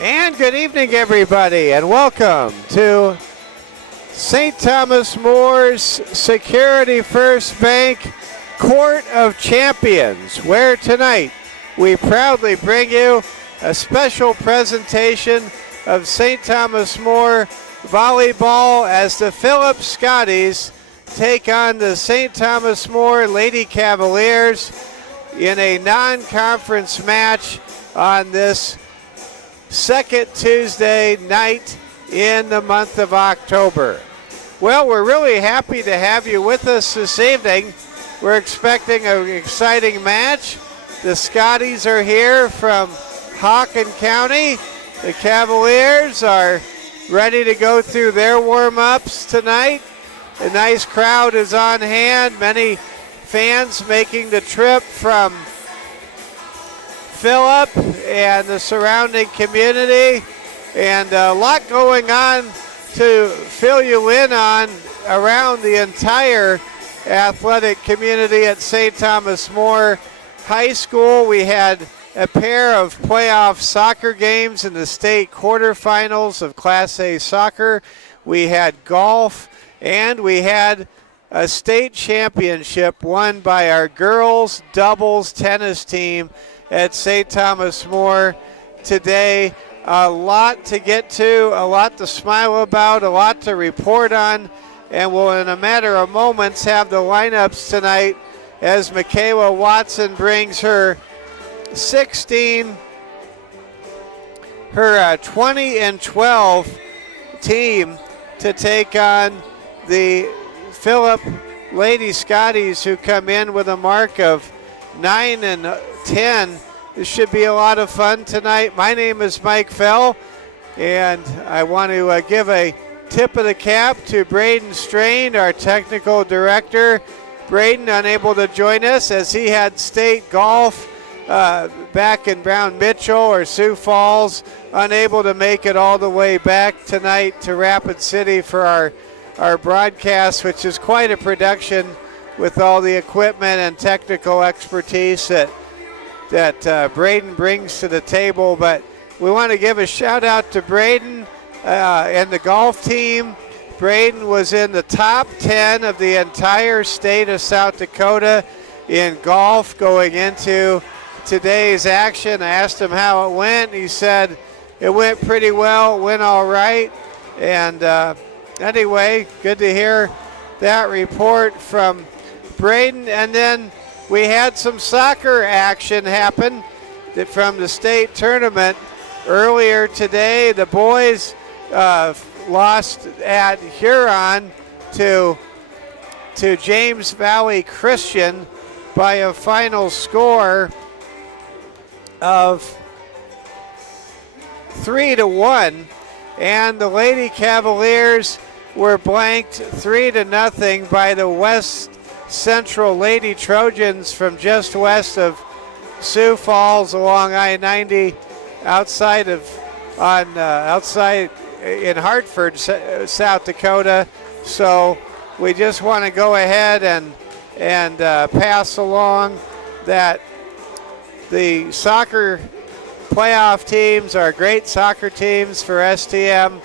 And good evening, everybody, and welcome to St. Thomas More's Security First Bank Court of Champions, where tonight we proudly bring you a special presentation of St. Thomas More Volleyball as the Phillip Scotties take on the St. Thomas More Lady Cavaliers in a non-conference match on this second Tuesday night in the month of October. Well, we're really happy to have you with us this evening. We're expecting an exciting match. The Scotties are here from Hawken County. The Cavaliers are ready to go through their warm-ups tonight. A nice crowd is on hand. Many fans making the trip from Phillip and the surrounding community, and a lot going on to fill you in on around the entire athletic community at St. Thomas More High School. We had a pair of playoff soccer games in the state quarterfinals of Class A soccer. We had golf, and we had a state championship won by our girls doubles tennis team at St. Thomas More today. A lot to get to, a lot to smile about, a lot to report on, and we'll in a matter of moments have the lineups tonight as Michaela Watson brings her 20 and 12 team to take on the Phillip Lady Scotties, who come in with a mark of 9 and 10. This should be a lot of fun tonight. My name is Mike Fell, and I want to give a tip of the cap to Braden Strain, our technical director. Braden unable to join us as he had state golf back in Brown Mitchell or Sioux Falls, unable to make it all the way back tonight to Rapid City for our broadcast, which is quite a production with all the equipment and technical expertise that Braden brings to the table. But we want to give a shout out to Braden and the golf team. Braden was in the top 10 of the entire state of South Dakota in golf going into today's action. I asked him how it went. He said it went pretty well, it went all right. And anyway, good to hear that report from Braden. And then we had some soccer action happen from the state tournament earlier today. The boys lost at Huron to James Valley Christian by a final score of 3-1, and the Lady Cavaliers were blanked 3-0 by the West Central Lady Trojans from just west of Sioux Falls along I-90 outside in Hartford, South Dakota. So we just want to go ahead and pass along that the soccer playoff teams are great soccer teams for STM.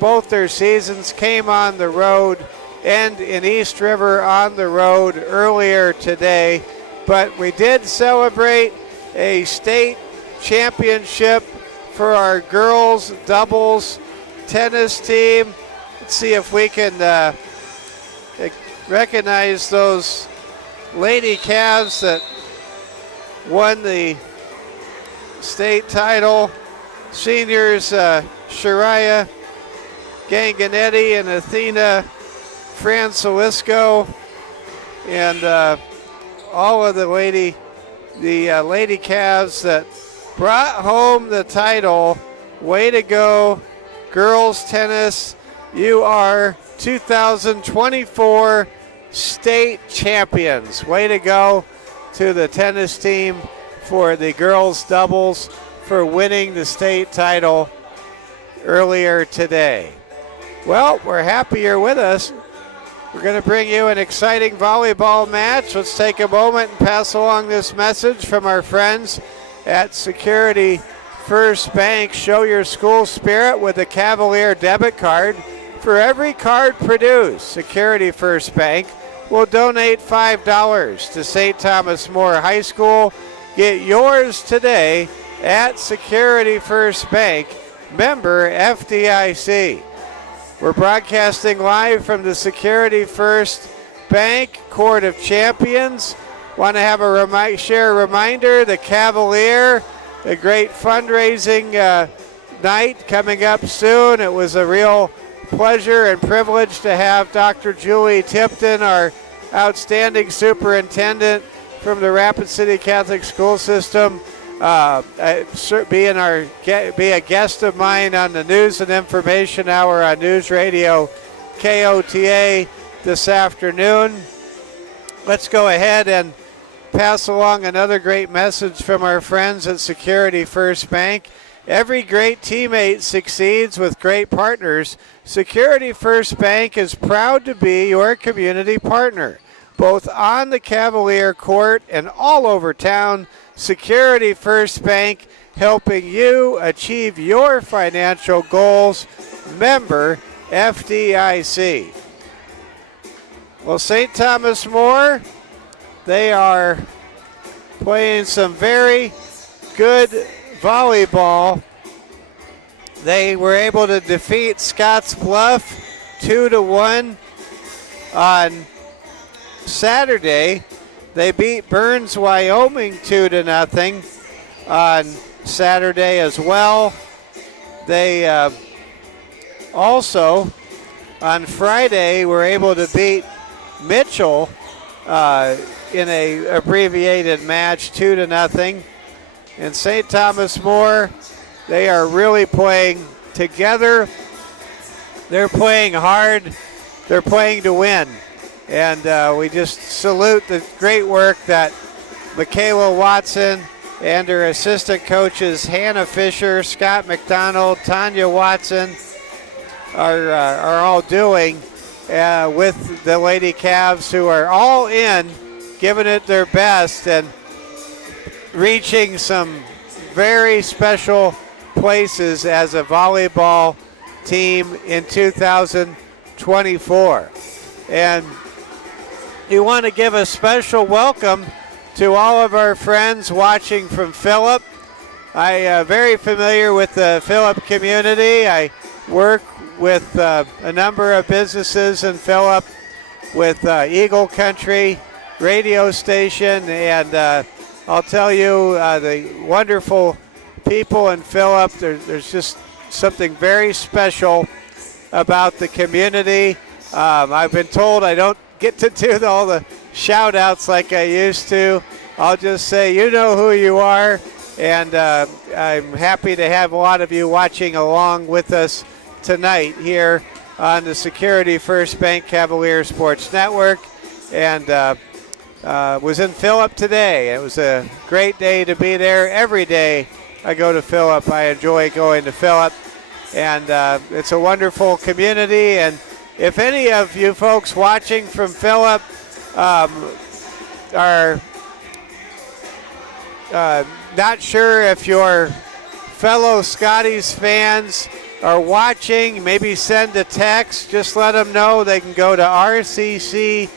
Both their seasons came on the road and in East River on the road earlier today. But we did celebrate a state championship for our girls doubles tennis team. Let's see if we can recognize those Lady Cavs that won the state title. Seniors Shariah Ganganetti and Athena Francisco, and all of the Lady Cavs that brought home the title. Way to go, girls tennis. You are 2024 state champions. Way to go to the tennis team for the girls doubles for winning the state title earlier today. Well, we're happy you're with us. We're going to bring you an exciting volleyball match. Let's take a moment and pass along this message from our friends at Security First Bank. Show your school spirit with a Cavalier debit card. For every card produced, Security First Bank will donate $5 to St. Thomas More High School. Get yours today at Security First Bank, member FDIC. We're broadcasting live from the Security First Bank Court of Champions. Want to have a share a reminder, the Cavalier, a great fundraising night coming up soon. It was a real pleasure and privilege to have Dr. Julie Tipton, our outstanding superintendent from the Rapid City Catholic School System, be a guest of mine on the News and Information Hour on News Radio KOTA this afternoon. Let's go ahead and pass along another great message from our friends at Security First Bank. Every great teammate succeeds with great partners. Security First Bank is proud to be your community partner, both on the Cavalier court and all over town. Security First Bank, helping you achieve your financial goals. Member FDIC. Well, St. Thomas More, they are playing some very good volleyball. They were able to defeat Scotts Bluff 2-1 on Saturday. They beat Burns, Wyoming 2-0 on Saturday as well. They also on Friday were able to beat Mitchell in a abbreviated match 2-0. And St. Thomas More, they are really playing together. They're playing hard. They're playing to win. And we just salute the great work that Michaela Watson and her assistant coaches Hannah Fisher, Scott McDonald, Tanya Watson are all doing with the Lady Cavs, who are all in, giving it their best and reaching some very special places as a volleyball team in 2024. And we want to give a special welcome to all of our friends watching from Phillip. I am very familiar with the Phillip community. I work with a number of businesses in Phillip, with Eagle Country radio station, and I'll tell you, the wonderful people in Phillip, there's just something very special about the community. I've been told I don't get to do all the shout outs like I used to. I'll just say, you know who you are, and I'm happy to have a lot of you watching along with us tonight here on the Security First Bank Cavalier Sports Network. And was in Phillip today. It was a great day to be there. Every day I go to Phillip, I enjoy going to Phillip, and it's a wonderful community. And if any of you folks watching from Phillip are not sure if your fellow Scotties fans are watching, maybe send a text. Just let them know. They can go to rccss.org.org.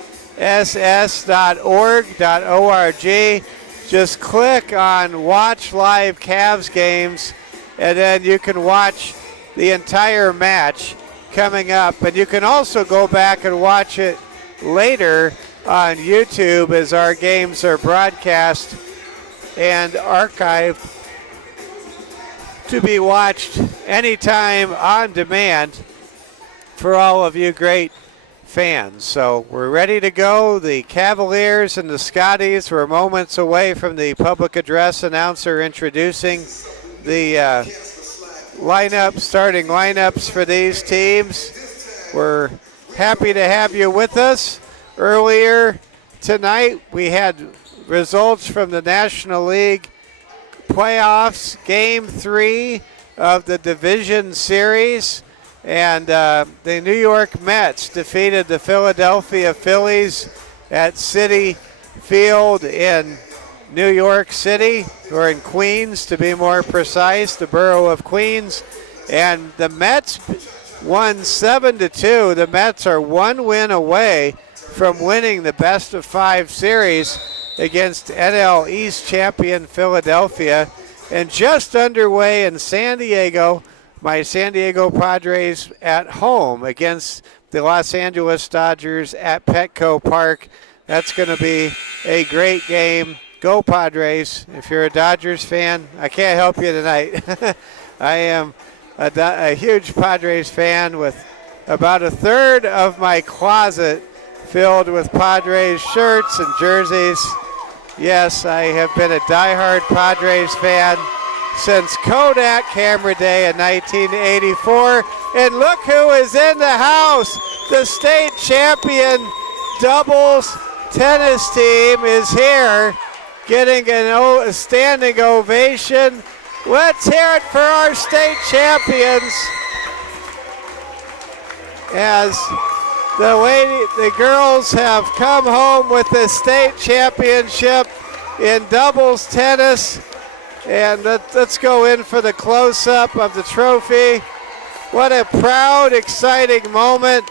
Just click on Watch Live Cavs Games, and then you can watch the entire match coming up. And you can also go back and watch it later on YouTube as our games are broadcast and archived to be watched anytime on demand for all of you great fans. So we're ready to go. The Cavaliers and the Scotties were moments away from the public address announcer introducing the starting lineups for these teams. We're happy to have you with us. Earlier tonight, we had results from the National League playoffs, Game 3 of the Division Series. And the New York Mets defeated the Philadelphia Phillies at Citi Field in New York City, or in Queens to be more precise, the borough of Queens. And the Mets won 7-2. The Mets are one win away from winning the best of 5 series against NL East champion Philadelphia. And just underway in San Diego, my San Diego Padres at home against the Los Angeles Dodgers at Petco Park. That's going to be a great game. Go Padres. If you're a Dodgers fan, I can't help you tonight. I am a huge Padres fan with about a third of my closet filled with Padres shirts and jerseys. Yes, I have been a diehard Padres fan since Kodak Camera Day in 1984. And look who is in the house. The state champion doubles tennis team is here, getting a standing ovation. Let's hear it for our state champions. As the girls have come home with the state championship in doubles tennis. And let's go in for the close-up of the trophy. What a proud, exciting moment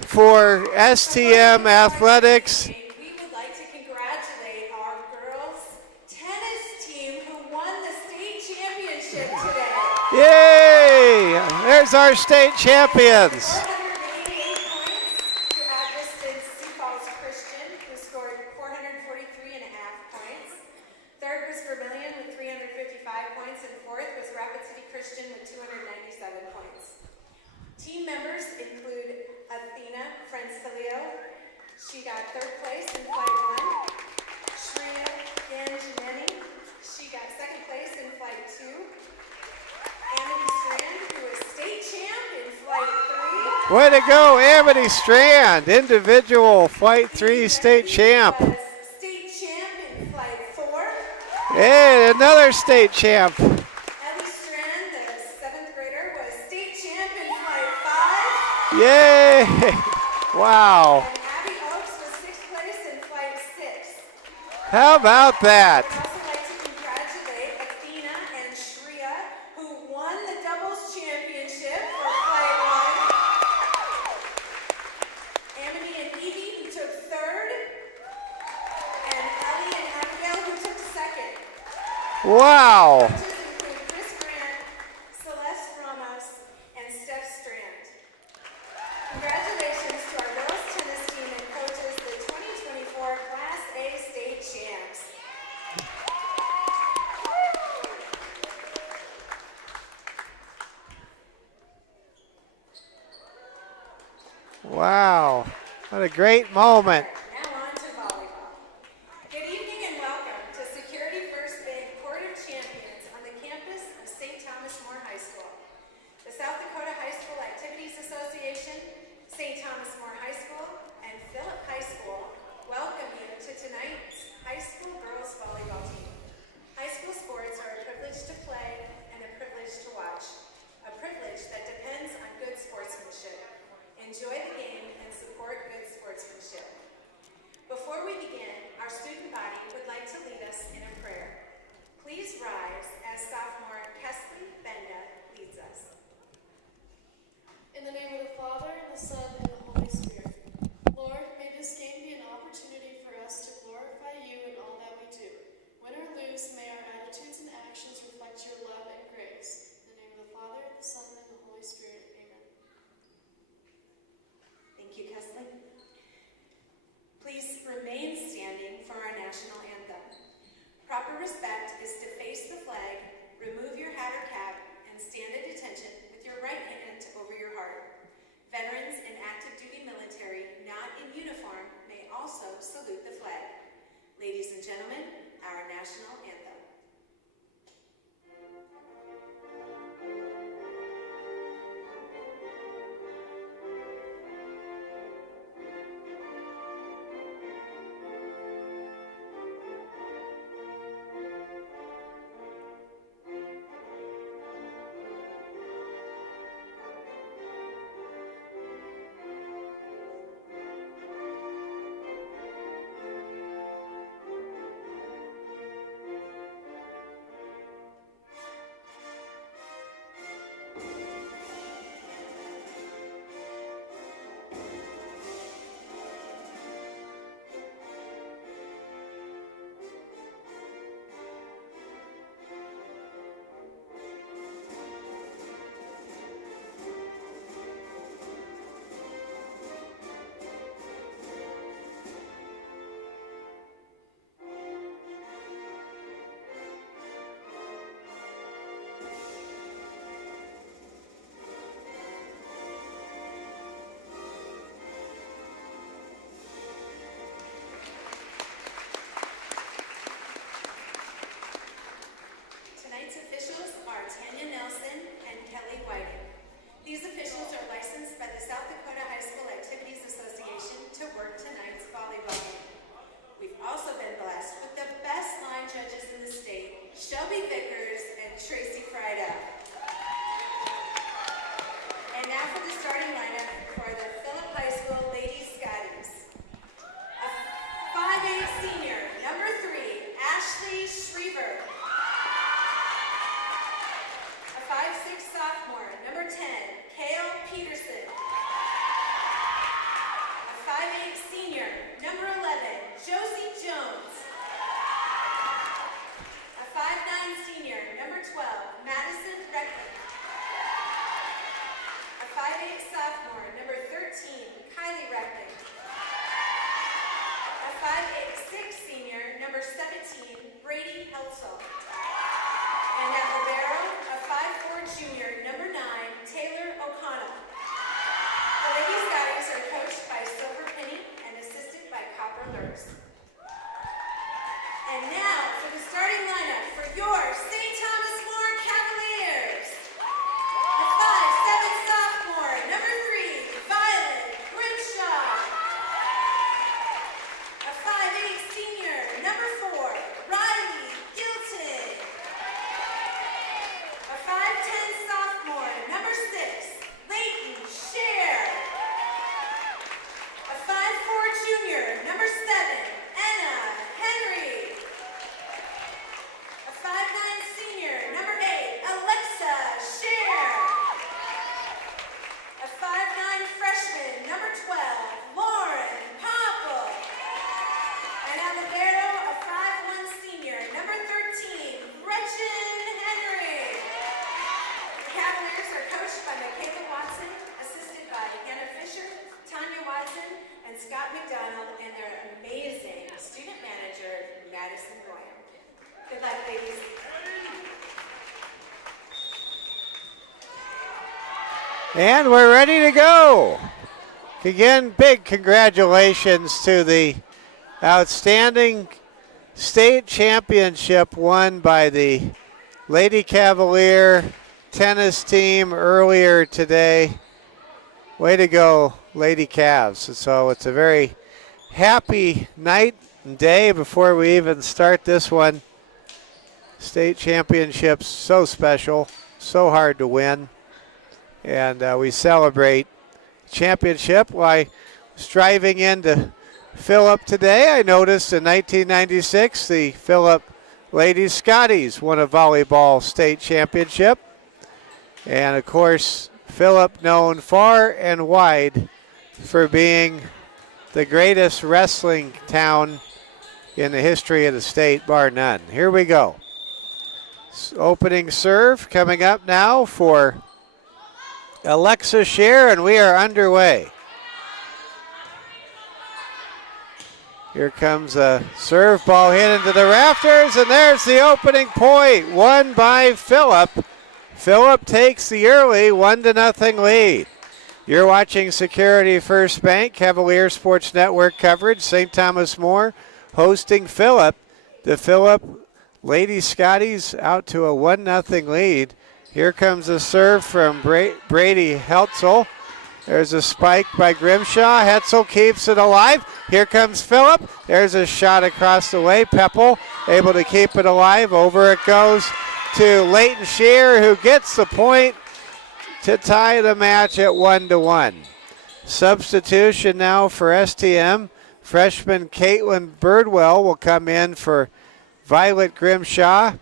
for STM Athletics. We would like to congratulate our girls tennis team who won the state championship today. Yay! There's our state champions. 488 points to out-distance Sioux Falls Christian, who scored 443.5 points. Third was Vermillion with 355 points, and fourth was Rapid City Christian with 297 points. Team members include Athena Francilio. She got third place in flight 1. Shreya Ganjaneni. She got second place in flight 2. Amity Strand, who was state champ in flight 3. Way to go, Amity Strand, individual flight 3 state champ. Was state champ in flight 4. And another state champ. Ellie Strand, the 7th grader, was state champ in flight 5. Yay! Wow. And Abby Oaks was 6th place in flight 6. How about that? I'd also like to congratulate Athena and Shreya, who won the doubles championship for flight 1. Amity and Evie, who took 3rd. And Ellie and Abigail, who took 2nd. Wow. Coaches include Chris Grant, Celeste Ramos, and Steph Strand. Congratulations to our girls tennis team and coaches, the 2024 Class A state champs. Wow. What a great moment. Now on to volleyball. Good evening and welcome to Security First Bank Court of Champions on the campus of St. Thomas More High School. The South Dakota High School Activities Association, St. Thomas More High School, and Phillip High School welcome you to tonight's high school girls volleyball team. High school sports are a privilege to play and a privilege to watch. A privilege that depends on good sportsmanship. Enjoy the game and support good sportsmanship. Before we begin, our student body would like to lead us in a prayer. Please rise as sophomore Kesley Benda leads us. In the name of the Father, and the Son, and the Holy Spirit. Lord, may this game be an opportunity for us to glorify you in all that we do. Win or lose, may our attitudes and actions reflect your love and grace. In the name of the Father, the Son, and the Holy Spirit. Amen. Thank you, Kesley. Please remain standing for our national anthem. Proper respect is to face the flag, remove your hat or cap, and stand at attention with your right hand over your heart. Veterans and active duty military not in uniform may also salute the flag. Ladies and gentlemen, our national anthem. Shelby Vickers, and Tracy Frieda. And now for the starting lineup for the Phillip High School Lady Scotties. A 5'8" senior, number 3, Ashley Schriever. A 5'6" sophomore, number 10, Kale Peterson. A 5'8" senior, number 11, Josie Jones. A 5'9" senior, number 12, Madison Reckman. A 5'8" sophomore, number 13, Kylie Reckman. A 5'6" senior, number 17, Brady Heltzel. And at libero, a 5'4" junior, number 9, Taylor O'Connell. The Lady Scotties are coached by Silver Penny and assisted by Copper Lurks. And now for the starting lineup for your St. Thomas More Cavaliers. A 5'7" sophomore, number 3, Violet Grimshaw. A 5'8" senior, number 4, Riley Gilton. A 5'10" sophomore, number 6, Leighton Scher. A 5'4" junior, number 7, Anna Henry. A 5'9" senior, number 8, Alexa Scher. A 5'9" freshman, number 12, Lauren Popple. And at libero, a 5'1" senior, number 13, Gretchen Henry. The Cavaliers are coached by Michaela Watson, assisted by Hannah Fisher, Tanya Watson, and Scott McDonald, and their amazing student manager, Madison Royer. Good luck, ladies. And we're ready to go. Again, big congratulations to the outstanding state championship won by the Lady Cavalier tennis team earlier today. Way to go, Lady Cavs. So it's a very happy night and day before we even start this one. State championships, so special, so hard to win. And we celebrate championship. While I was driving into Phillip today, I noticed in 1996 the Phillip Lady Scotties won a volleyball state championship. And of course, Phillip known far and wide for being the greatest wrestling town in the history of the state, bar none. Here we go. Opening serve coming up now for Alexa Scher, and we are underway. Here comes a serve ball hit into the rafters, and there's the opening point, won by Phillip. Phillip takes the early 1-0 lead. You're watching Security First Bank Cavalier Sports Network coverage. St. Thomas More hosting Phillip. The Phillip Lady Scotties out to a 1-0 lead. Here comes a serve from Brady Heltzel. There's a spike by Grimshaw. Hetzel keeps it alive. Here comes Phillip. There's a shot across the way. Peppel able to keep it alive. Over it goes to Leighton Scher, who gets the point to tie the match at 1-1. Substitution now for STM. Freshman Caitlin Birdwell will come in for Violet Grimshaw.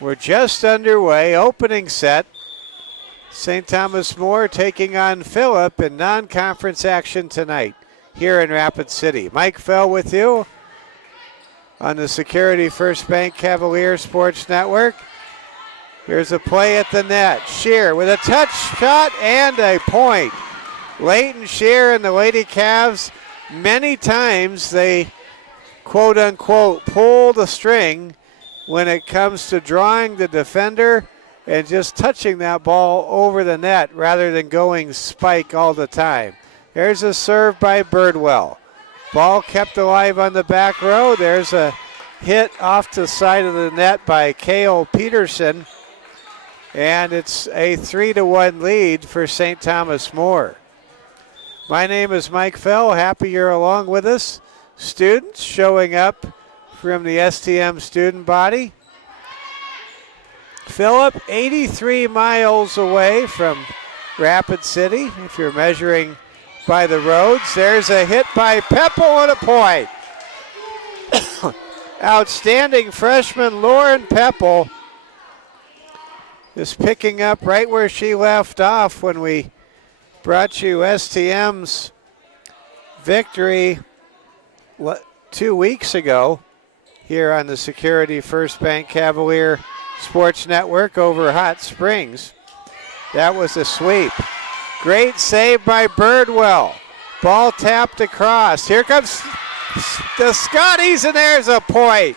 We're just underway, opening set. St. Thomas More taking on Phillip in non-conference action tonight here in Rapid City. Mike Fell with you on the Security First Bank Cavalier Sports Network. Here's a play at the net. Scher with a touch shot and a point. Leighton Scher and the Lady Cavs, many times they quote-unquote pull the string when it comes to drawing the defender and just touching that ball over the net rather than going spike all the time. There's a serve by Birdwell. Ball kept alive on the back row. There's a hit off the side of the net by Kale Peterson. And it's a 3-1 lead for St. Thomas More. My name is Mike Fell. Happy you're along with us. students showing up from the STM student body. Phillip, 83 miles away from Rapid City, if you're measuring by the roads. There's a hit by Peppel and a point. Outstanding freshman Lauren Peppel is picking up right where she left off when we brought you STM's victory 2 weeks ago here on the Security First Bank Cavalier Sports Network over Hot Springs. That was a sweep. Great save by Birdwell. Ball tapped across. Here comes the Scotties, and there's a point.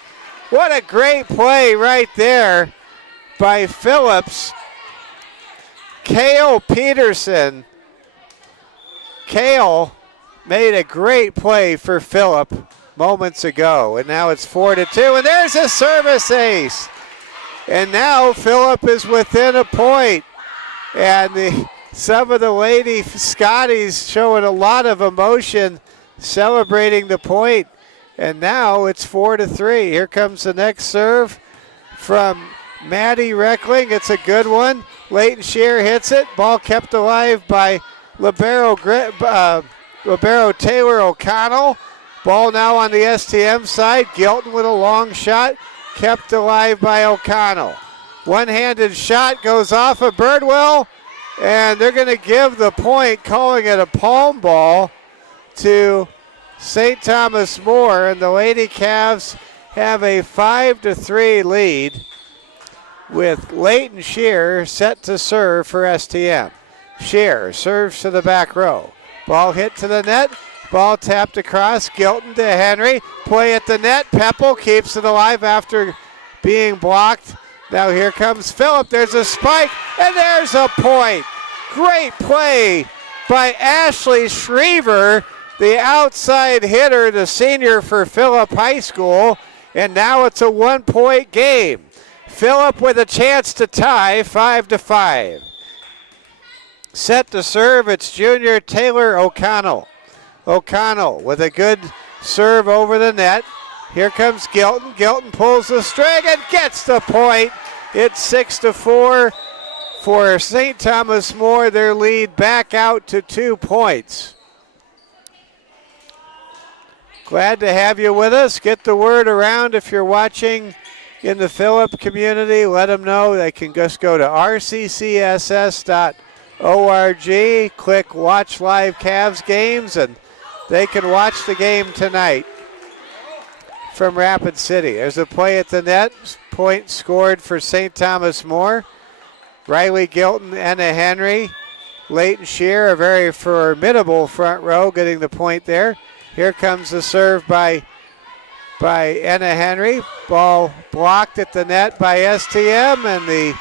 What a great play right there by Phillips. Kale Peterson. Kale made a great play for Phillip moments ago, and now it's 4-2, and there's a service ace. And now Phillip is within a point, and some of the Lady Scotties showing a lot of emotion celebrating the point, and now it's 4-3. Here comes the next serve from Maddie Reckling. It's a good one. Leighton Shear hits it. Ball kept alive by Libero Taylor O'Connell. Ball now on the STM side. Gilton with a long shot. Kept alive by O'Connell. One-handed shot goes off of Birdwell, and they're going to give the point, calling it a palm ball, to St. Thomas More, and the Lady Cavs have a 5-3 lead with Leighton Shear set to serve for STM. Shear serves to the back row. Ball hit to the net. Ball tapped across. Gilton to Henry. Play at the net. Peppel keeps it alive after being blocked. Now here comes Phillip. There's a spike, and there's a point. Great play by Ashley Schriever, the outside hitter, the senior for Phillip High School. And now it's a 1-point game. Phillip with a chance to tie 5-5. Set to serve, it's junior Taylor O'Connell. O'Connell with a good serve over the net. Here comes Gilton. Gilton pulls the string and gets the point. It's 6-4 for St. Thomas More. Their lead back out to 2 points. Glad to have you with us. Get the word around if you're watching in the Phillip community. Let them know. They can just go to rccss.org, click Watch Live Cavs Games, and they can watch the game tonight from Rapid City. There's a play at the net. Point scored for St. Thomas More. Riley Gilton, Anna Henry, Leighton Shear, a very formidable front row, getting the point there. Here comes the serve by Anna Henry. Ball blocked at the net by STM, and the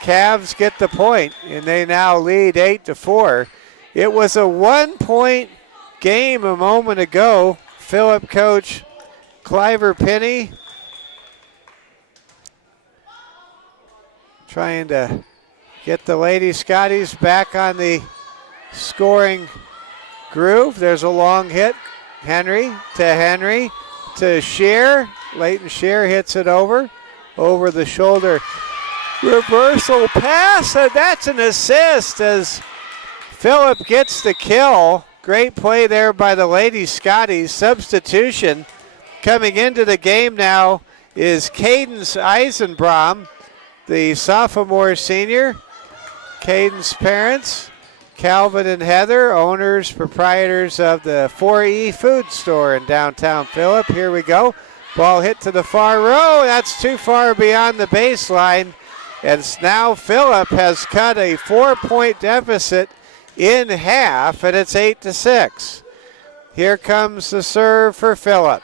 Cavs get the point, and they now lead 8-4. It was a 1-point game a moment ago. Phillip coach Cliver Pinney trying to get the Lady Scotties back on the scoring groove. There's a long hit. Henry to Shear. Leighton Shear hits it over the shoulder. Reversal pass, and that's an assist as Phillip gets the kill. Great play there by the Lady Scotties. Substitution coming into the game now is Cadence Eisenbrom, the sophomore senior. Cadence parents, Calvin and Heather, owners, proprietors of the 4E food store in downtown Phillip. Here we go. Ball hit to the far row. That's too far beyond the baseline. And now Phillip has cut a 4-point deficit in half, and it's 8-6. Here comes the serve for Phillip.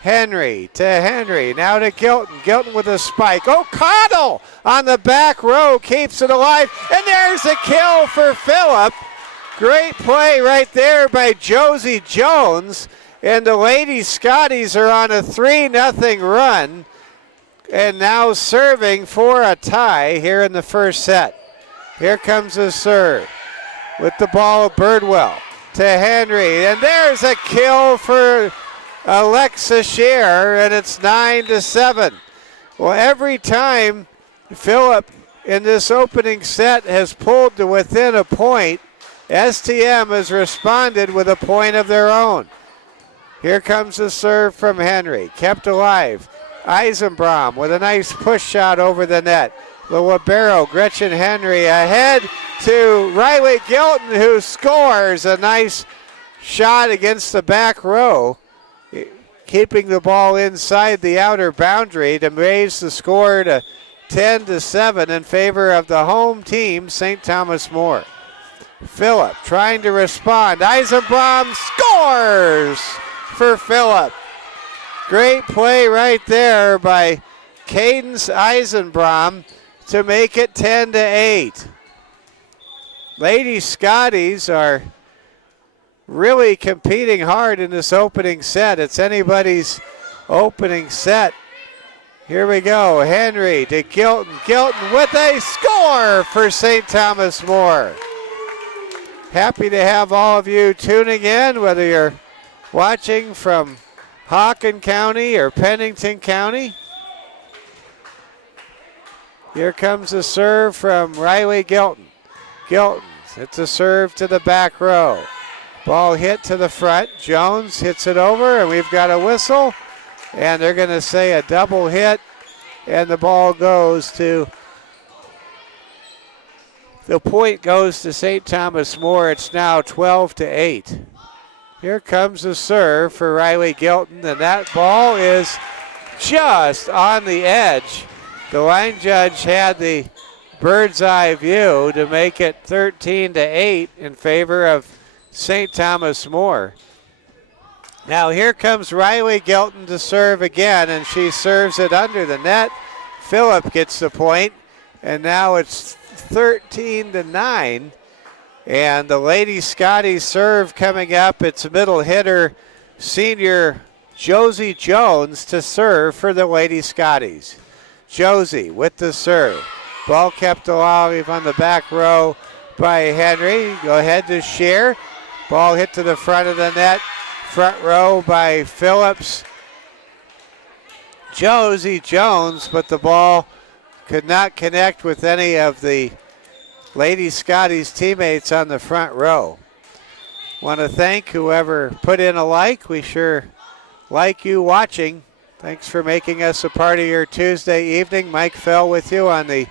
Henry to Henry, now to Gilton. Gilton with a spike. O'Connell on the back row keeps it alive, and there's a kill for Phillip. Great play right there by Josie Jones, and the Lady Scotties are on a 3-0 run, and now serving for a tie here in the first set. Here comes the serve with the ball of Birdwell to Henry, and there's a kill for Alexa Scher, and it's 9-7. Well, every time Phillip in this opening set has pulled to within a point, STM has responded with a point of their own. Here comes the serve from Henry, kept alive. Eisenbrom with a nice push shot over the net. The libero, Gretchen Henry, ahead to Riley Gilton, who scores a nice shot against the back row, keeping the ball inside the outer boundary to raise the score to 10-7 in favor of the home team, St. Thomas More. Phillip trying to respond. Eisenbrom scores for Phillip. Great play right there by Cadence Eisenbrom to make it 10-8. Lady Scotties are really competing hard in this opening set. It's anybody's opening set. Here we go. Henry to Gilton. Gilton with a score for St. Thomas More. Happy to have all of you tuning in, whether you're watching from Hawken County or Pennington County. Here comes a serve from Riley Gilton. Gilton, it's a serve to the back row. Ball hit to the front. Jones hits it over, and we've got a whistle. And they're going to say a double hit, and the ball goes to, the point goes to St. Thomas More. It's now 12-8. Here comes the serve for Riley Gilton, and that ball is just on the edge. The line judge had the bird's eye view to make it 13-8 in favor of St. Thomas More. Now here comes Riley Gilton to serve again, and she serves it under the net. Phillip gets the point, and now it's 13-9. And the Lady Scotties serve coming up. It's middle hitter, senior Josie Jones to serve for the Lady Scotties. Josie with the serve. Ball kept alive on the back row by Henry. Go ahead to Scher. Ball hit to the front of the net. Front row by Phillips. Josie Jones, but the ball could not connect with any of the Lady Scotties teammates on the front row. Want to thank whoever put in a like. We sure like you watching. Thanks for making us a part of your Tuesday evening. Mike Fell with you on the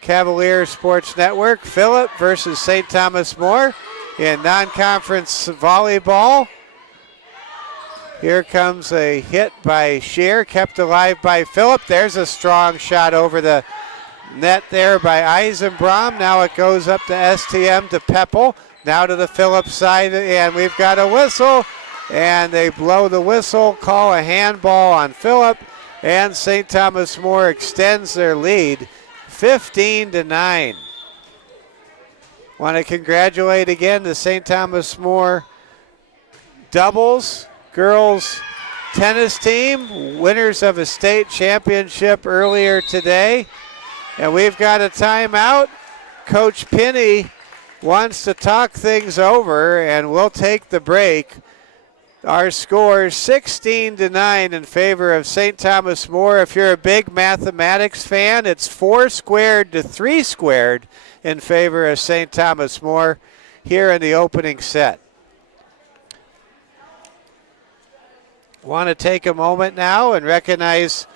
Cavalier Sports Network. Phillip versus St. Thomas More in non-conference volleyball. Here comes a hit by Scher, kept alive by Phillip. There's a strong shot over the net there by Eisenbrom. Now it goes up to STM to Peppel. Now to the Phillip side, and we've got a whistle. And they blow the whistle, call a handball on Phillip, and St. Thomas More extends their lead 15-9. Want to congratulate again the St. Thomas More doubles girls tennis team, winners of a state championship earlier today. And we've got a timeout. Coach Pinney wants to talk things over, and we'll take the break. Our score is 16-9 in favor of St. Thomas More. If you're a big mathematics fan, it's 4 squared to 3 squared in favor of St. Thomas More here in the opening set. Want to take a moment now and recognize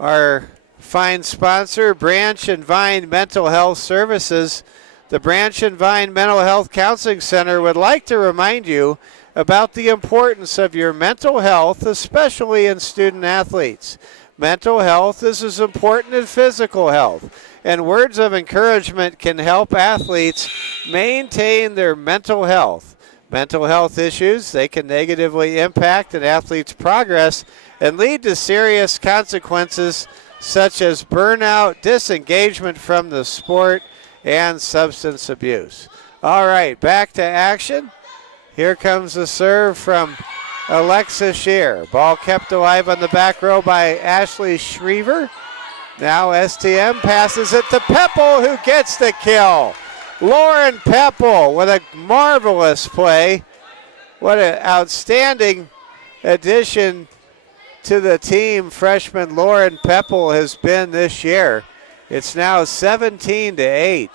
our fine sponsor, Branch and Vine Mental Health Services. The Branch and Vine Mental Health Counseling Center would like to remind you about the importance of your mental health, especially in student athletes. Mental health is as important as physical health, and words of encouragement can help athletes maintain their mental health. Mental health issues, they can negatively impact an athlete's progress and lead to serious consequences such as burnout, disengagement from the sport, and substance abuse. All right, back to action. Here comes the serve from Alexa Scher. Ball kept alive on the back row by Ashley Schriever. Now STM passes it to Peppel, who gets the kill. Lauren Peppel with a marvelous play. What an outstanding addition to the team freshman Lauren Peppel has been this year. It's now 17-8.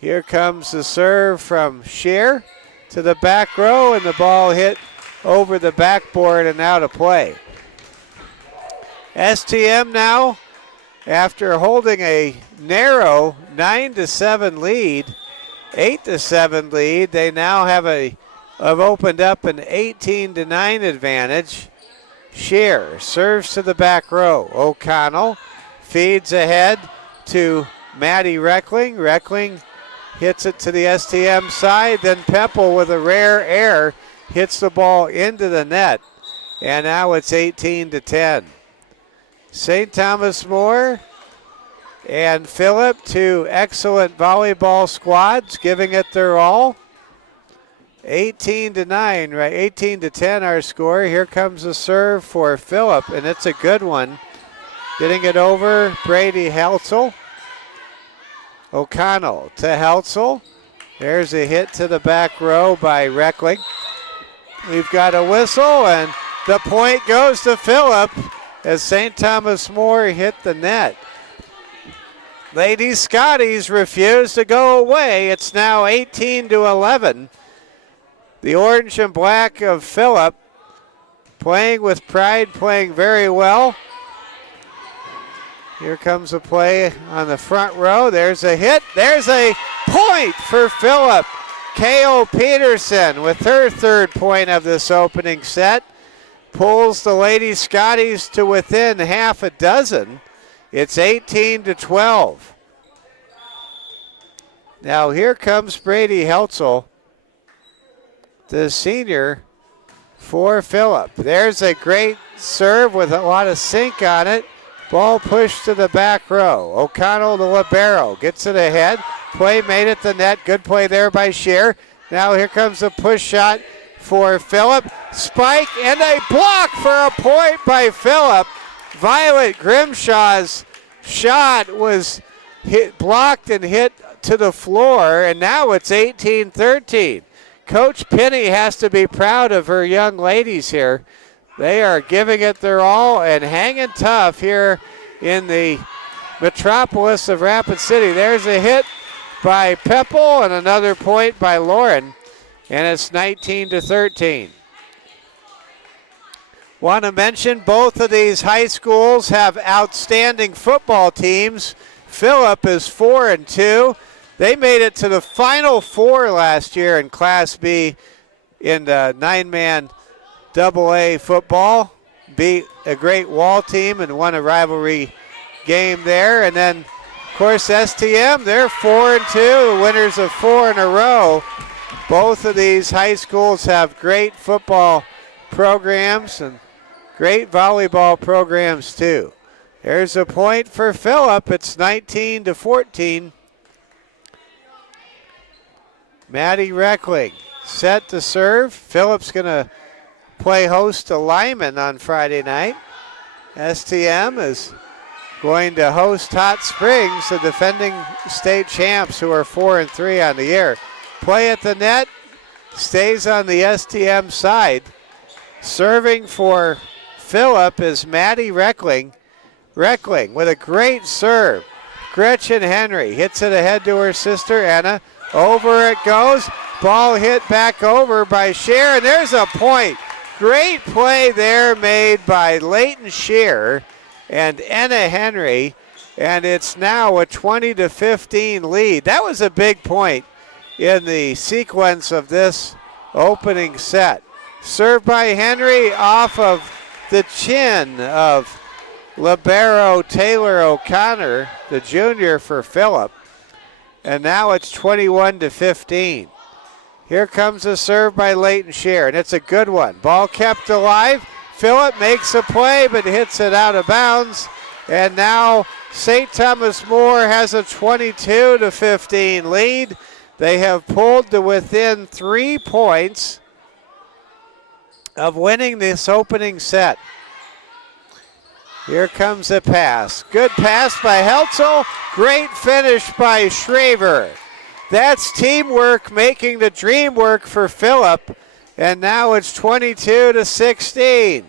Here comes the serve from Shear to the back row, and the ball hit over the backboard and out of play. STM now, after holding a narrow 9-7 lead, 8-7 lead, they now have opened up an 18-9 advantage. Shear serves to the back row. O'Connell feeds ahead to Maddie Reckling. Reckling hits it to the STM side. Then Peppel with a rare error hits the ball into the net. And now it's 18-10. St. Thomas More and Phillip, two excellent volleyball squads, giving it their all. 18-9, right? 18-10 our score. Here comes the serve for Phillip, and it's a good one. Getting it over, Brady Heltzel. O'Connell to Heltzel. There's a hit to the back row by Reckling. We've got a whistle, and the point goes to Phillip as St. Thomas More hit the net. Lady Scotties refuse to go away. It's now 18-11. The orange and black of Phillip playing with pride, playing very well. Here comes a play on the front row. There's a hit. There's a point for Phillip. K.O. Peterson with her third point of this opening set pulls the Lady Scotties to within half a dozen. It's 18-12. Now here comes Brady Heltzel, the senior for Phillip. There's a great serve with a lot of sink on it. Ball pushed to the back row. O'Connell, the libero, gets it ahead. Play made at the net. Good play there by Shear. Now here comes a push shot for Phillip. Spike and a block for a point by Phillip. Violet Grimshaw's shot was blocked and hit to the floor, and now it's 18-13. Coach Penny has to be proud of her young ladies here. They are giving it their all and hanging tough here in the metropolis of Rapid City. There's a hit by Peppel and another point by Lauren, and it's 19-13. Want to mention both of these high schools have outstanding football teams. Phillip is 4-2. They made it to the Final Four last year in Class B in the 9-man AA football. Beat a great Wall team and won a rivalry game there. And then, of course, STM, they're 4-2, the winners of 4 in a row. Both of these high schools have great football programs and great volleyball programs too. There's a point for Phillip. It's 19-14. Maddie Reckling set to serve. Phillip's going to play host to Lyman on Friday night. STM is going to host Hot Springs, the defending state champs who are 4-3 on the year. Play at the net, stays on the STM side. Serving for Phillip is Maddie Reckling. Reckling with a great serve. Gretchen Henry hits it ahead to her sister Anna. Over it goes. Ball hit back over by Shear, and there's a point. Great play there made by Leighton Shear and Anna Henry, and it's now a 20-15 lead. That was a big point in the sequence of this opening set. Served by Henry off of the chin of libero Taylor O'Connor, the junior for Phillip. And now it's 21-15. Here comes a serve by Leighton Shear, and it's a good one. Ball kept alive. Phillip makes a play, but hits it out of bounds. And now St. Thomas More has a 22-15 lead. They have pulled to within 3 points of winning this opening set. Here comes a pass. Good pass by Heltzel. Great finish by Shraver. That's teamwork making the dream work for Phillip And now it's 22-16.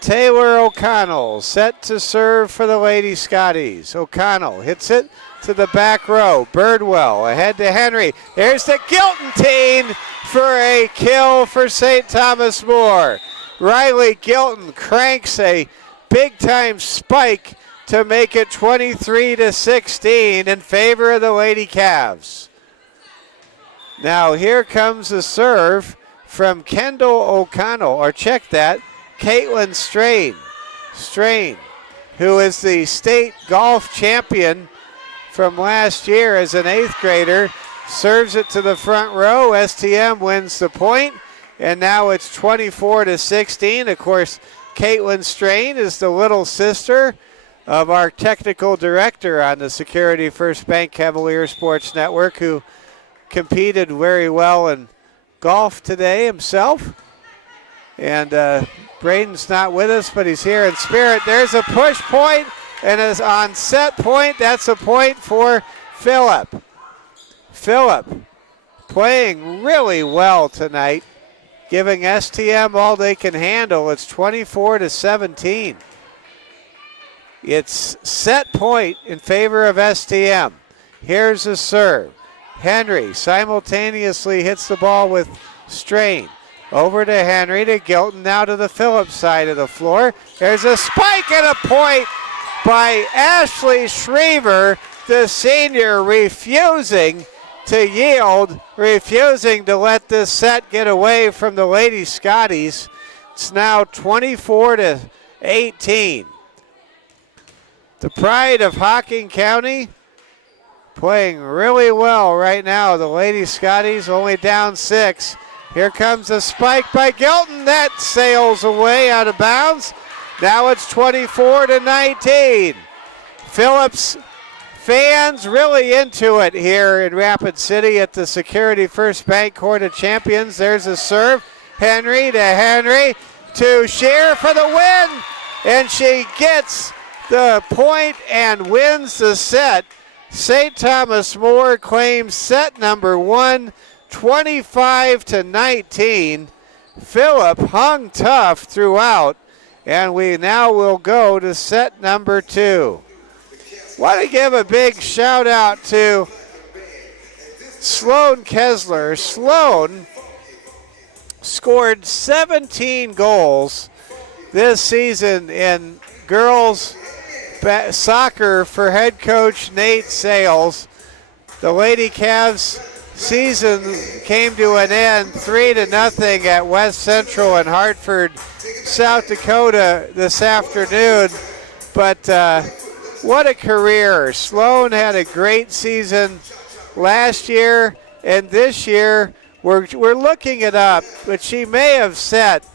Taylor O'Connell set to serve for the Lady Scotties. O'Connell hits it to the back row. Birdwell ahead to Henry. There's the Gilton for a kill for St. Thomas More. Riley Gilton cranks a big-time spike to make it 23-16 in favor of the Lady Cavs. Now here comes the serve from Kendall O'Connell, or check that, Caitlin Strain, who is the state golf champion from last year as an 8th grader, serves it to the front row. STM wins the point, and now it's 24-16. Of course, Caitlin Strain is the little sister of our technical director on the Security First Bank Cavalier Sports Network, who competed very well in golf today himself. And Braden's not with us, but he's here in spirit. There's a push point, and is on set point. That's a point for Phillip. Phillip playing really well tonight, giving STM all they can handle. It's 24-17. It's set point in favor of STM. Here's a serve. Henry simultaneously hits the ball with Strain. Over to Henry, to Gilton, now to the Phillips side of the floor. There's a spike and a point by Ashley Schriever, the senior, refusing to yield, refusing to let this set get away from the Lady Scotties. It's now 24-18. The pride of Hocking County playing really well right now. The Lady Scotties only down 6. Here comes a spike by Gilton. That sails away out of bounds. Now it's 24-19. Phillips fans really into it here in Rapid City at the Security First Bank Court of Champions. There's a serve. Henry to Shear for the win. And she gets the point and wins the set. St. Thomas More claims set number 1. 25-19. Phillip hung tough throughout, and we now will go to set number 2. Want to give a big shout out to Sloan Kessler. Sloan scored 17 goals this season in girls soccer for head coach Nate Sales. The Lady Cavs season came to an end 3-0 at West Central in Hartford, South Dakota this afternoon. But what a career. Sloan had a great season last year, and this year we're looking it up, but she may have set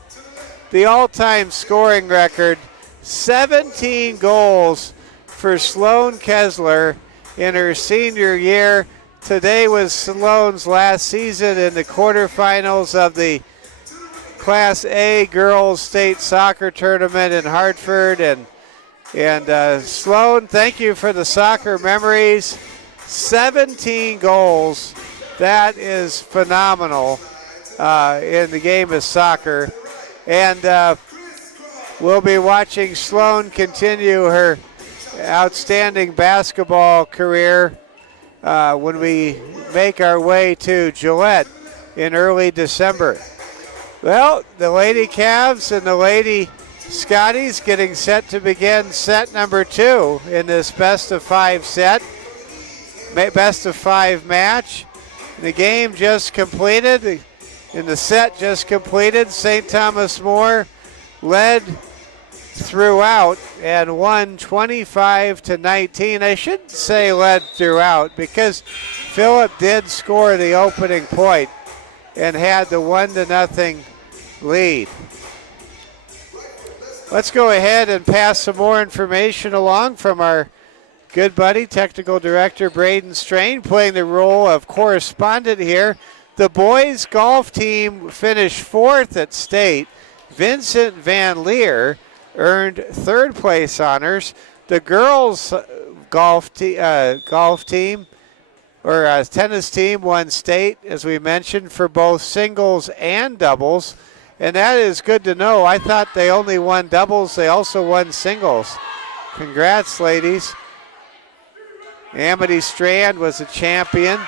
the all-time scoring record. 17 goals for Sloan Kessler in her senior year. Today was Sloan's last season in the quarterfinals of the Class A Girls State Soccer Tournament in Hartford. And Sloan, thank you for the soccer memories. 17 goals. That is phenomenal in the game of soccer. And we'll be watching Sloan continue her outstanding basketball career when we make our way to Gillette in early December. Well, the Lady Cavs and the Lady Scotties getting set to begin set number 2 in this best of 5 match. The game just completed, and the set just completed. St. Thomas More led throughout and won 25-19. I shouldn't say led throughout, because Phillip did score the opening point and had the 1-0 lead. Let's go ahead and pass some more information along from our good buddy, Technical Director Braden Strain, playing the role of correspondent here. The boys golf team finished 4th at state. Vincent Van Leer earned 3rd place honors. The girls golf team tennis team won state, as we mentioned, for both singles and doubles. And that is good to know. I thought they only won doubles. They also won singles. Congrats, ladies. Amity Strand was a champion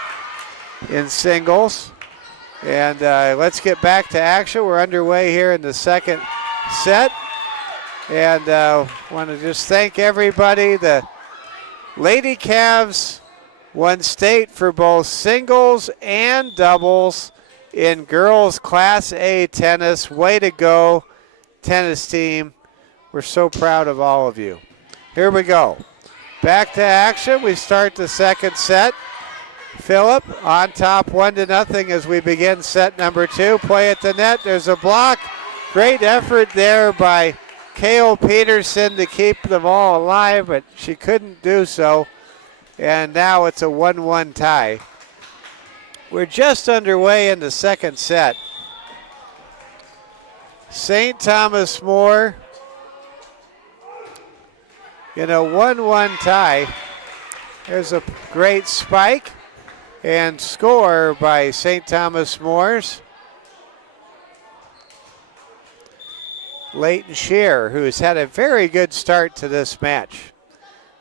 in singles. And let's get back to action. We're underway here in the second set. And want to just thank everybody. The Lady Cavs won state for both singles and doubles in girls Class A tennis. Way to go, tennis team. We're so proud of all of you. Here we go. Back to action. We start the second set. Phillip on top 1-0 as we begin set number 2. Play at the net. There's a block. Great effort there by Kale Peterson to keep the ball alive, but she couldn't do so. And now it's a 1-1 tie. We're just underway in the second set. St. Thomas More in a 1-1 tie. There's a great spike and score by St. Thomas More's Leighton Shear, who's had a very good start to this match.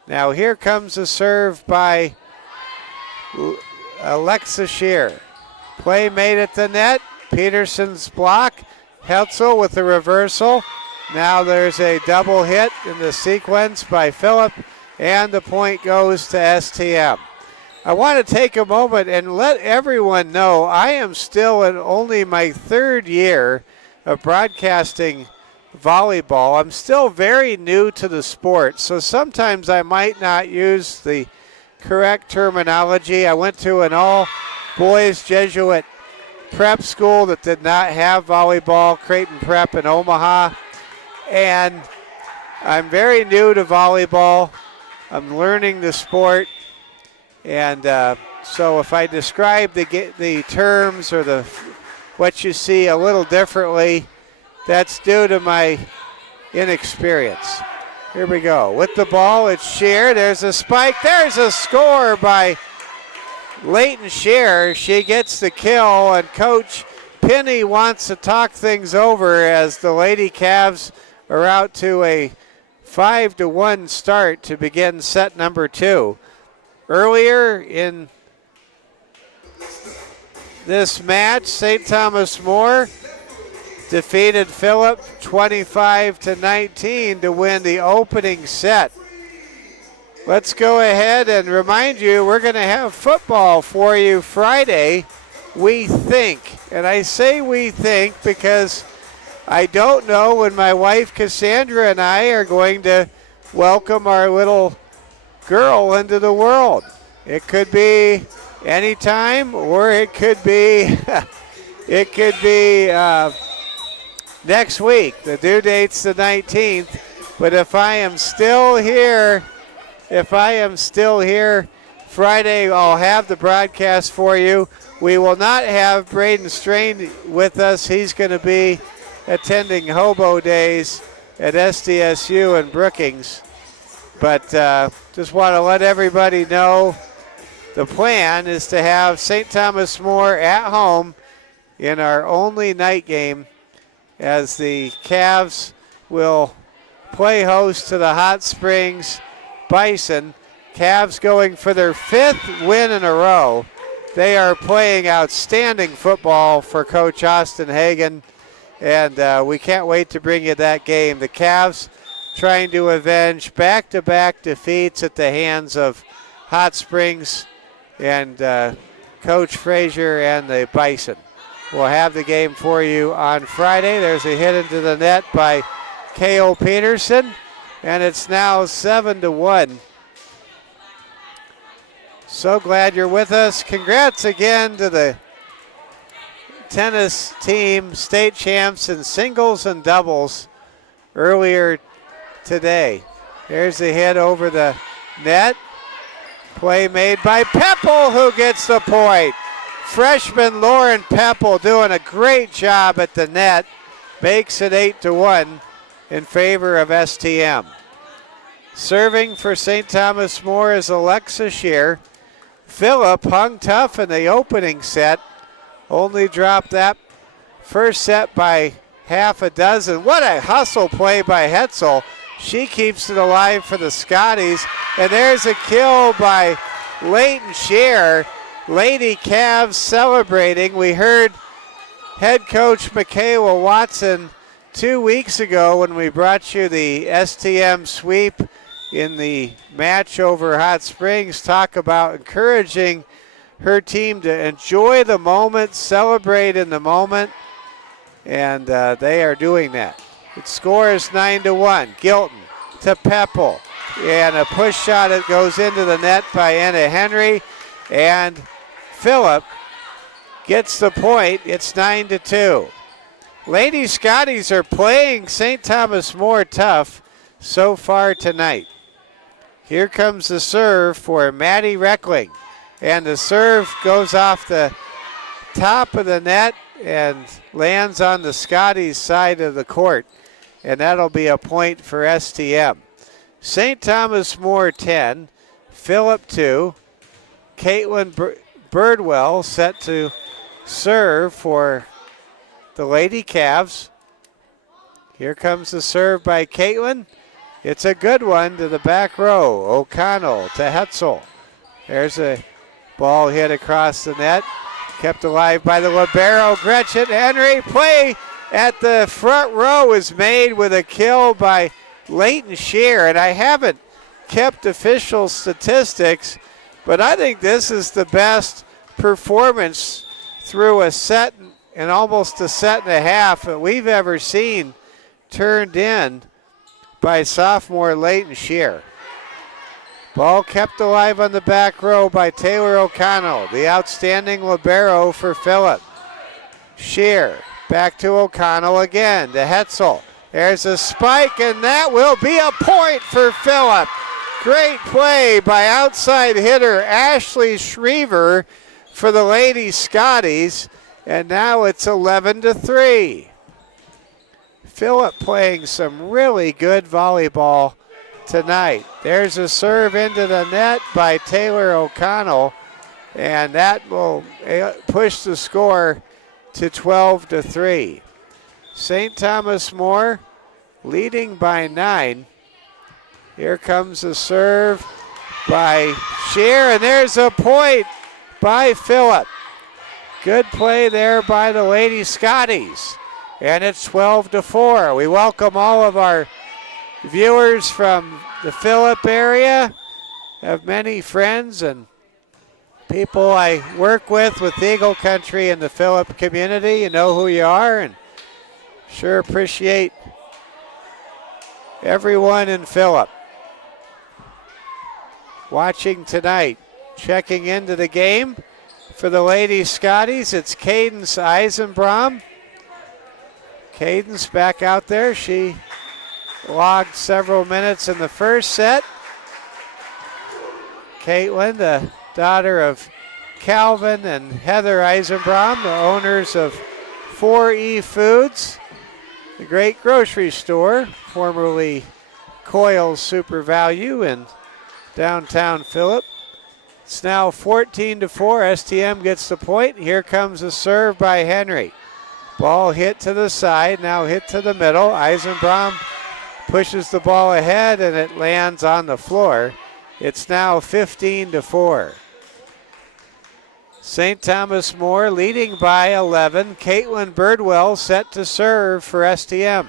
Now here comes a serve by Alexa Shear. Play made at the net. Peterson's block. Hetzel with the reversal. Now there's a double hit in the sequence by Phillip, and the point goes to STM. I want to take a moment and let everyone know I am still in only my third year of broadcasting volleyball. I'm still very new to the sport, so sometimes I might not use the correct terminology. I went to an all-boys Jesuit prep school that did not have volleyball, Creighton Prep in Omaha, and I'm very new to volleyball. I'm learning the sport, and so if I describe the terms or what you see a little differently, that's due to my inexperience. Here we go. With the ball, it's Shear. There's a spike. There's a score by Leighton Shear. She gets the kill, and Coach Penny wants to talk things over as the Lady Cavs are out to a 5-1 start to begin set number 2. Earlier in this match, St. Thomas More defeated Phillip 25-19 to win the opening set. Let's go ahead and remind you we're going to have football for you Friday, we think. And I say we think because I don't know when my wife Cassandra and I are going to welcome our little girl into the world. It could be anytime, or it could be next week. The due date's the 19th. But if I am still here Friday, I'll have the broadcast for you. We will not have Braden Strain with us. He's going to be attending Hobo Days at SDSU in Brookings. But just want to let everybody know the plan is to have St. Thomas More at home in our only night game, as the Cavs will play host to the Hot Springs Bison. Cavs going for their 5th win in a row. They are playing outstanding football for Coach Austin Hagan, and we can't wait to bring you that game. The Cavs trying to avenge back-to-back defeats at the hands of Hot Springs and Coach Frazier and the Bison. We'll have the game for you on Friday. There's a hit into the net by K.O. Peterson, and it's now 7-1. So glad you're with us. Congrats again to the tennis team, state champs in singles and doubles earlier today. There's the hit over the net. Play made by Peppel, who gets the point. Freshman Lauren Peppel doing a great job at the net. Makes it 8-1 in favor of STM. Serving for St. Thomas More is Alexa Shear. Phillip hung tough in the opening set. Only dropped that first set by half a dozen. What a hustle play by Hetzel. She keeps it alive for the Scotties. And there's a kill by Leighton Shear. Lady Cavs celebrating. We heard head coach Michaela Watson 2 weeks ago when we brought you the STM sweep in the match over Hot Springs talk about encouraging her team to enjoy the moment, celebrate in the moment, and they are doing that. It scores 9-1. Gilton to Peppel, and a push shot that goes into the net by Anna Henry, and Phillip gets the point. It's 9-2. Lady Scotties are playing St. Thomas More tough so far tonight. Here comes the serve for Maddie Reckling. And the serve goes off the top of the net and lands on the Scotties side of the court. And that'll be a point for STM. St. Thomas More 10, Phillip 2. Caitlin Birdwell set to serve for the Lady Cavs. Here comes the serve by Caitlin. It's a good one to the back row. O'Connell to Hetzel. There's a ball hit across the net. Kept alive by the libero, Gretchen Henry. Play at the front row is made with a kill by Leighton Shear. And I haven't kept official statistics, but I think this is the best performance through a set and almost a set and a half that we've ever seen turned in by sophomore Leighton Shear. Ball kept alive on the back row by Taylor O'Connell, the outstanding libero for Phillip. Shear back to O'Connell again to Hetzel. There's a spike, and that will be a point for Phillip. Great play by outside hitter Ashley Schriever for the Lady Scotties, and now it's 11-3. Phillip playing some really good volleyball tonight. There's a serve into the net by Taylor O'Connell, and that will push the score to 12-3. St. Thomas More leading by 9. Here comes a serve by Shear, and there's a point by Phillip. Good play there by the Lady Scotties. And it's 12-4. We welcome all of our viewers from the Phillip area. Have many friends and people I work with Eagle Country and the Phillip community. You know who you are, and sure appreciate everyone in Phillip watching tonight. Checking into the game for the Lady Scotties, it's Cadence Eisenbrom. Cadence back out there. She logged several minutes in the first set. Caitlin, the daughter of Calvin and Heather Eisenbrom, the owners of 4E Foods, the great grocery store, formerly Coyle's Super Value in downtown Phillip. It's now 14-4. STM gets the point. Here comes a serve by Henry. Ball hit to the side, now hit to the middle. Eisenbrom pushes the ball ahead, and it lands on the floor. It's now 15-4. St. Thomas More leading by 11. Caitlin Birdwell set to serve for STM.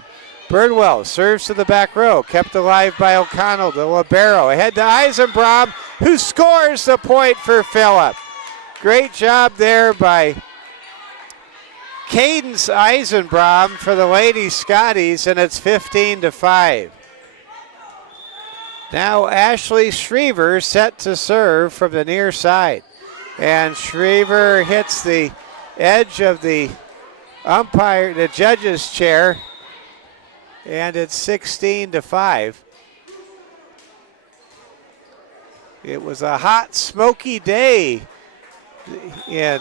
Birdwell serves to the back row, kept alive by O'Connell, the libero. Ahead to Eisenbrom, who scores the point for Phillip. Great job there by Cadence Eisenbrom for the Lady Scotties, and it's 15-5. Now Ashley Schriever set to serve from the near side. And Schriever hits the edge of the judge's chair, and it's 16-5. It was a hot, smoky day in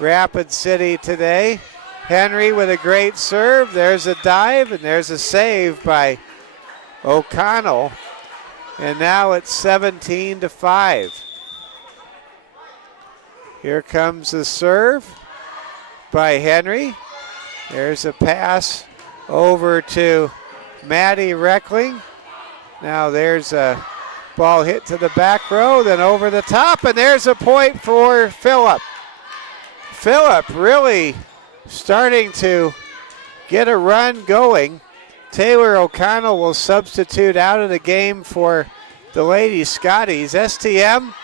Rapid City today. Henry with a great serve. There's a dive, and there's a save by O'Connell. And now it's 17-5. Here comes the serve by Henry. There's a pass over to Maddie Reckling. Now there's a ball hit to the back row, then over the top, and there's a point for Phillip. Phillip really starting to get a run going. Taylor O'Connell will substitute out of the game for the Lady Scotties. STM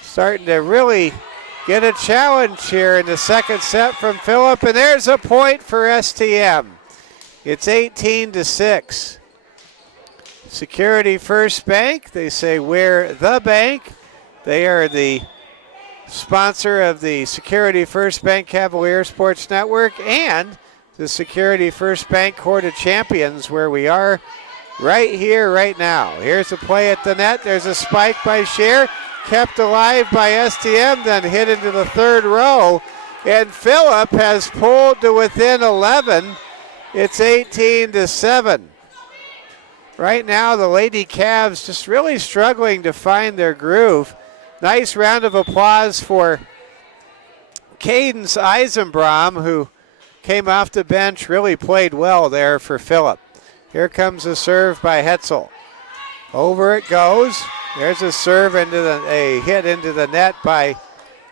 starting to really get a challenge here in the second set from Phillip, and there's a point for STM. It's 18-6. Security First Bank, they say we're the bank. They are the sponsor of the Security First Bank Cavalier Sports Network and the Security First Bank Court of Champions, where we are right here, right now. Here's a play at the net. There's a spike by Scheer, kept alive by STM, then hit into the third row. And Phillip has pulled to within 11. It's 18-7. Right now, the Lady Cavs just really struggling to find their groove. Nice round of applause for Cadence Eisenbrom, who came off the bench, really played well there for Phillip. Here comes a serve by Hetzel. Over it goes. There's a serve a hit into the net by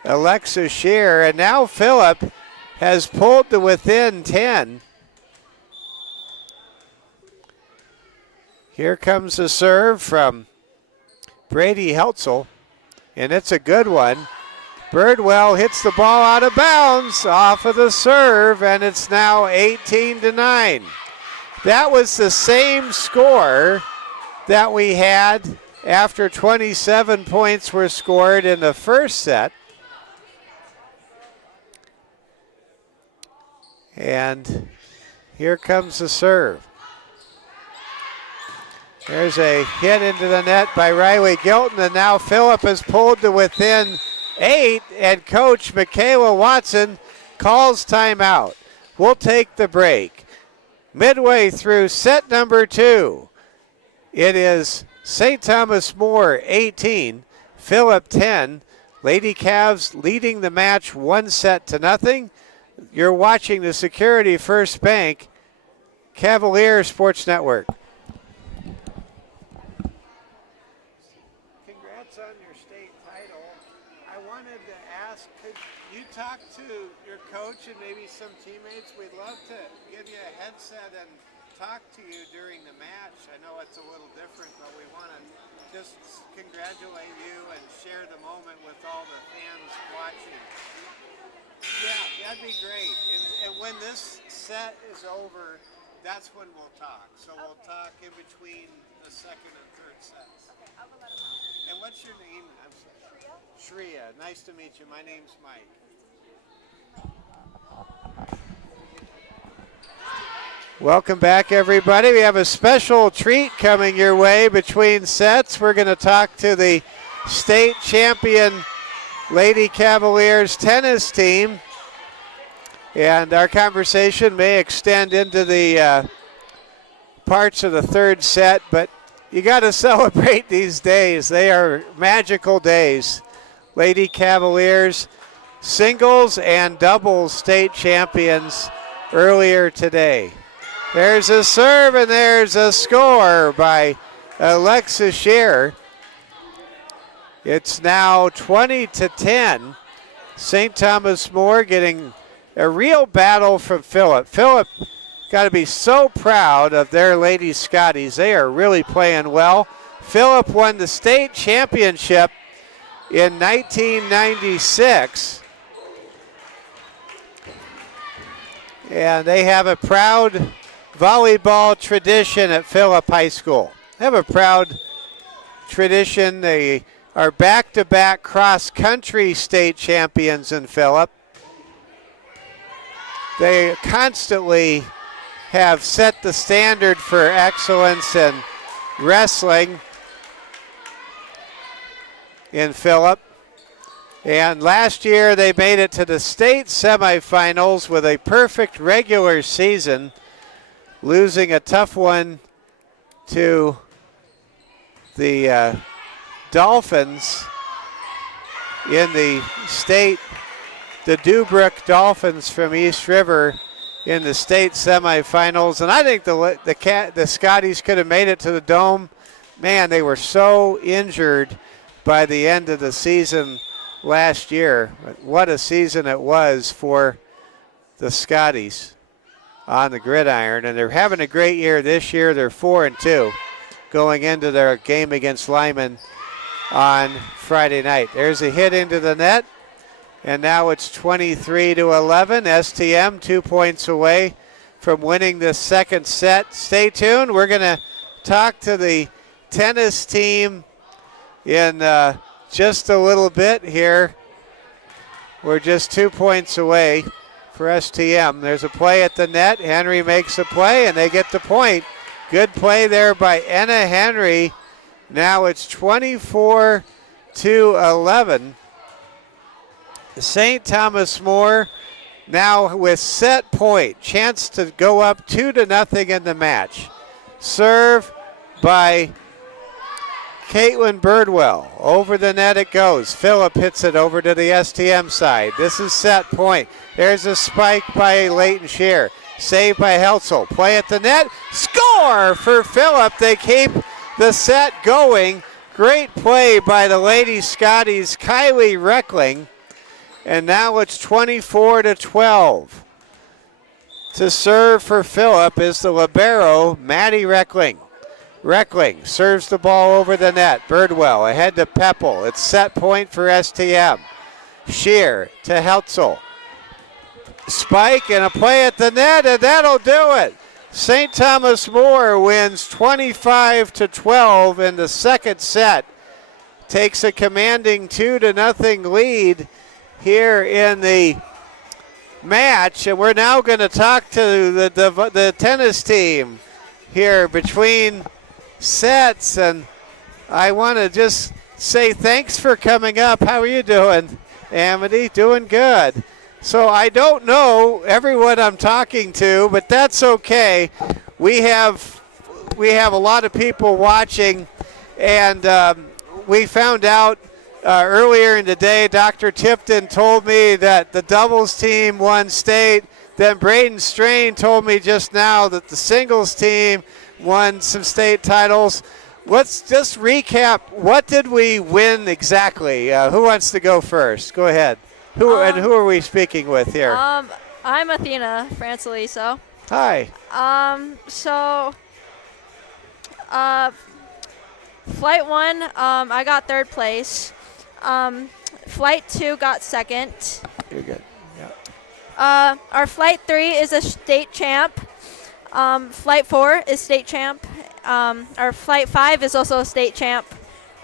Alexa Scheer, and now Phillip has pulled to within 10. Here comes the serve from Brady Heltzel, and it's a good one. Birdwell hits the ball out of bounds off of the serve, and it's now 18-9. That was the same score that we had after 27 points were scored in the first set. And here comes the serve. There's a hit into the net by Riley Gilton, and now Phillip has pulled to within 8, and Coach Michaela Watson calls timeout. We'll take the break. Midway through set number 2, it is St. Thomas More 18, Phillip 10. Lady Cavs leading the match 1-0. You're watching the Security First Bank Cavalier Sports Network. Congrats on your state title. I wanted to ask, could you talk to your coach and maybe some teammates? We'd love to give you a headset and talk to you during the match. I know it's a little different, but we want to just congratulate you and share the moment with all the fans watching. Yeah, that'd be great. And when this set is over, that's when we'll talk. So we'll talk in between the second and third sets. Okay, I'll go let him know. And what's your name? I'm sorry. Shreya. Nice to meet you. My name's Mike. Welcome back, everybody. We have a special treat coming your way between sets. We're going to talk to the state champion Lady Cavaliers tennis team. And our conversation may extend into the parts of the third set, but you got to celebrate these days. They are magical days. Lady Cavaliers singles and doubles state champions earlier today. There's a serve and there's a score by Alexa Scheer. It's now 20-10. St. Thomas More getting a real battle from Phillip. Phillip got to be so proud of their Lady Scotties. They are really playing well. Phillip won the state championship in 1996. And they have a proud volleyball tradition at Phillip High School. They have a proud tradition. They are back-to-back cross-country state champions in Phillip. They constantly have set the standard for excellence in wrestling in Phillip. And last year they made it to the state semifinals with a perfect regular season, losing a tough one to the Dolphins in the state, the Dubrook Dolphins from East River in the state semifinals. And I think the Scotties could have made it to the Dome. Man, they were so injured by the end of the season last year. But what a season it was for the Scotties on the gridiron. And they're having a great year this year. They're 4-2 going into their game against Lyman on Friday night. There's a hit into the net. And now it's 23-11. STM 2 points away from winning this second set. Stay tuned. We're going to talk to the tennis team in just a little bit here. We're just 2 points away for STM. There's a play at the net. Henry makes a play, and they get the point. Good play there by Enna Henry. Now it's 24-11. St. Thomas More now with set point. Chance to go up 2-0 in the match. Serve by Caitlin Birdwell. Over the net it goes. Phillip hits it over to the STM side. This is set point. There's a spike by Leighton Shear. Saved by Heltzel. Play at the net. Score for Phillip. They keep the set going. Great play by the Lady Scotties, Kylie Reckling. And now it's 24-12. To serve for Phillip is the libero, Maddie Reckling. Reckling serves the ball over the net. Birdwell ahead to Pepple. It's set point for STM. Shear to Heltzel. Spike and a play at the net, and that'll do it. St. Thomas More wins 25-12 in the second set. Takes a commanding 2-0 lead here in the match, and we're now going to talk to the tennis team here between sets, and I want to just say thanks for coming up. How are you doing, Amity? Doing good. So I don't know everyone I'm talking to, but that's okay. We have a lot of people watching, and we found out earlier in the day, Dr. Tipton told me that the doubles team won state. Then Braden Strain told me just now that the singles team won some state titles. Let's just recap. What did we win exactly? Who wants to go first? Go ahead. Who are we speaking with here? I'm Athena Franceliso. Hi. Flight 1, I got third place. Flight 2 got second. You're good. Yeah. Our Flight 3 is a state champ. Flight 4 is state champ. Our Flight 5 is also a state champ.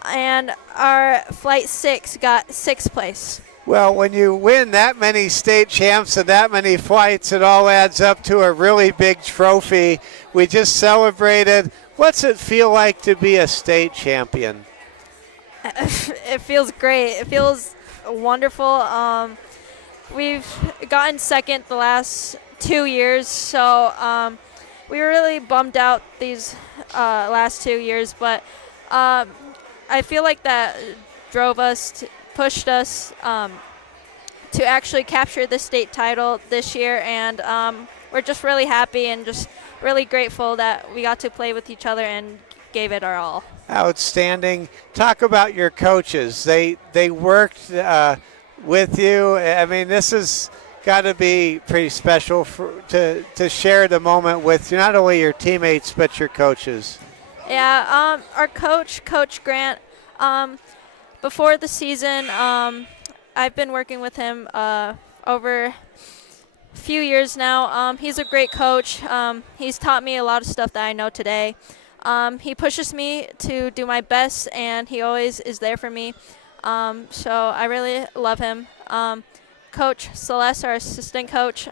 And our Flight 6 got sixth place. Well, when you win that many state champs and that many flights, it all adds up to a really big trophy. We just celebrated. What's it feel like to be a state champion? It feels great. It feels wonderful. We've gotten second the last 2 years, so we were really bummed out these last 2 years, but I feel like that drove us, pushed us to actually capture the state title this year, and we're just really happy and just really grateful that we got to play with each other and gave it our all. Outstanding. Talk about your coaches. They worked with you. I mean, this has got to be pretty special to share the moment with not only your teammates but your coaches. Yeah, our coach, Coach Grant, before the season, I've been working with him over a few years now. He's a great coach. He's taught me a lot of stuff that I know today. He pushes me to do my best, and he always is there for me. So I really love him. Coach Celeste, our assistant coach,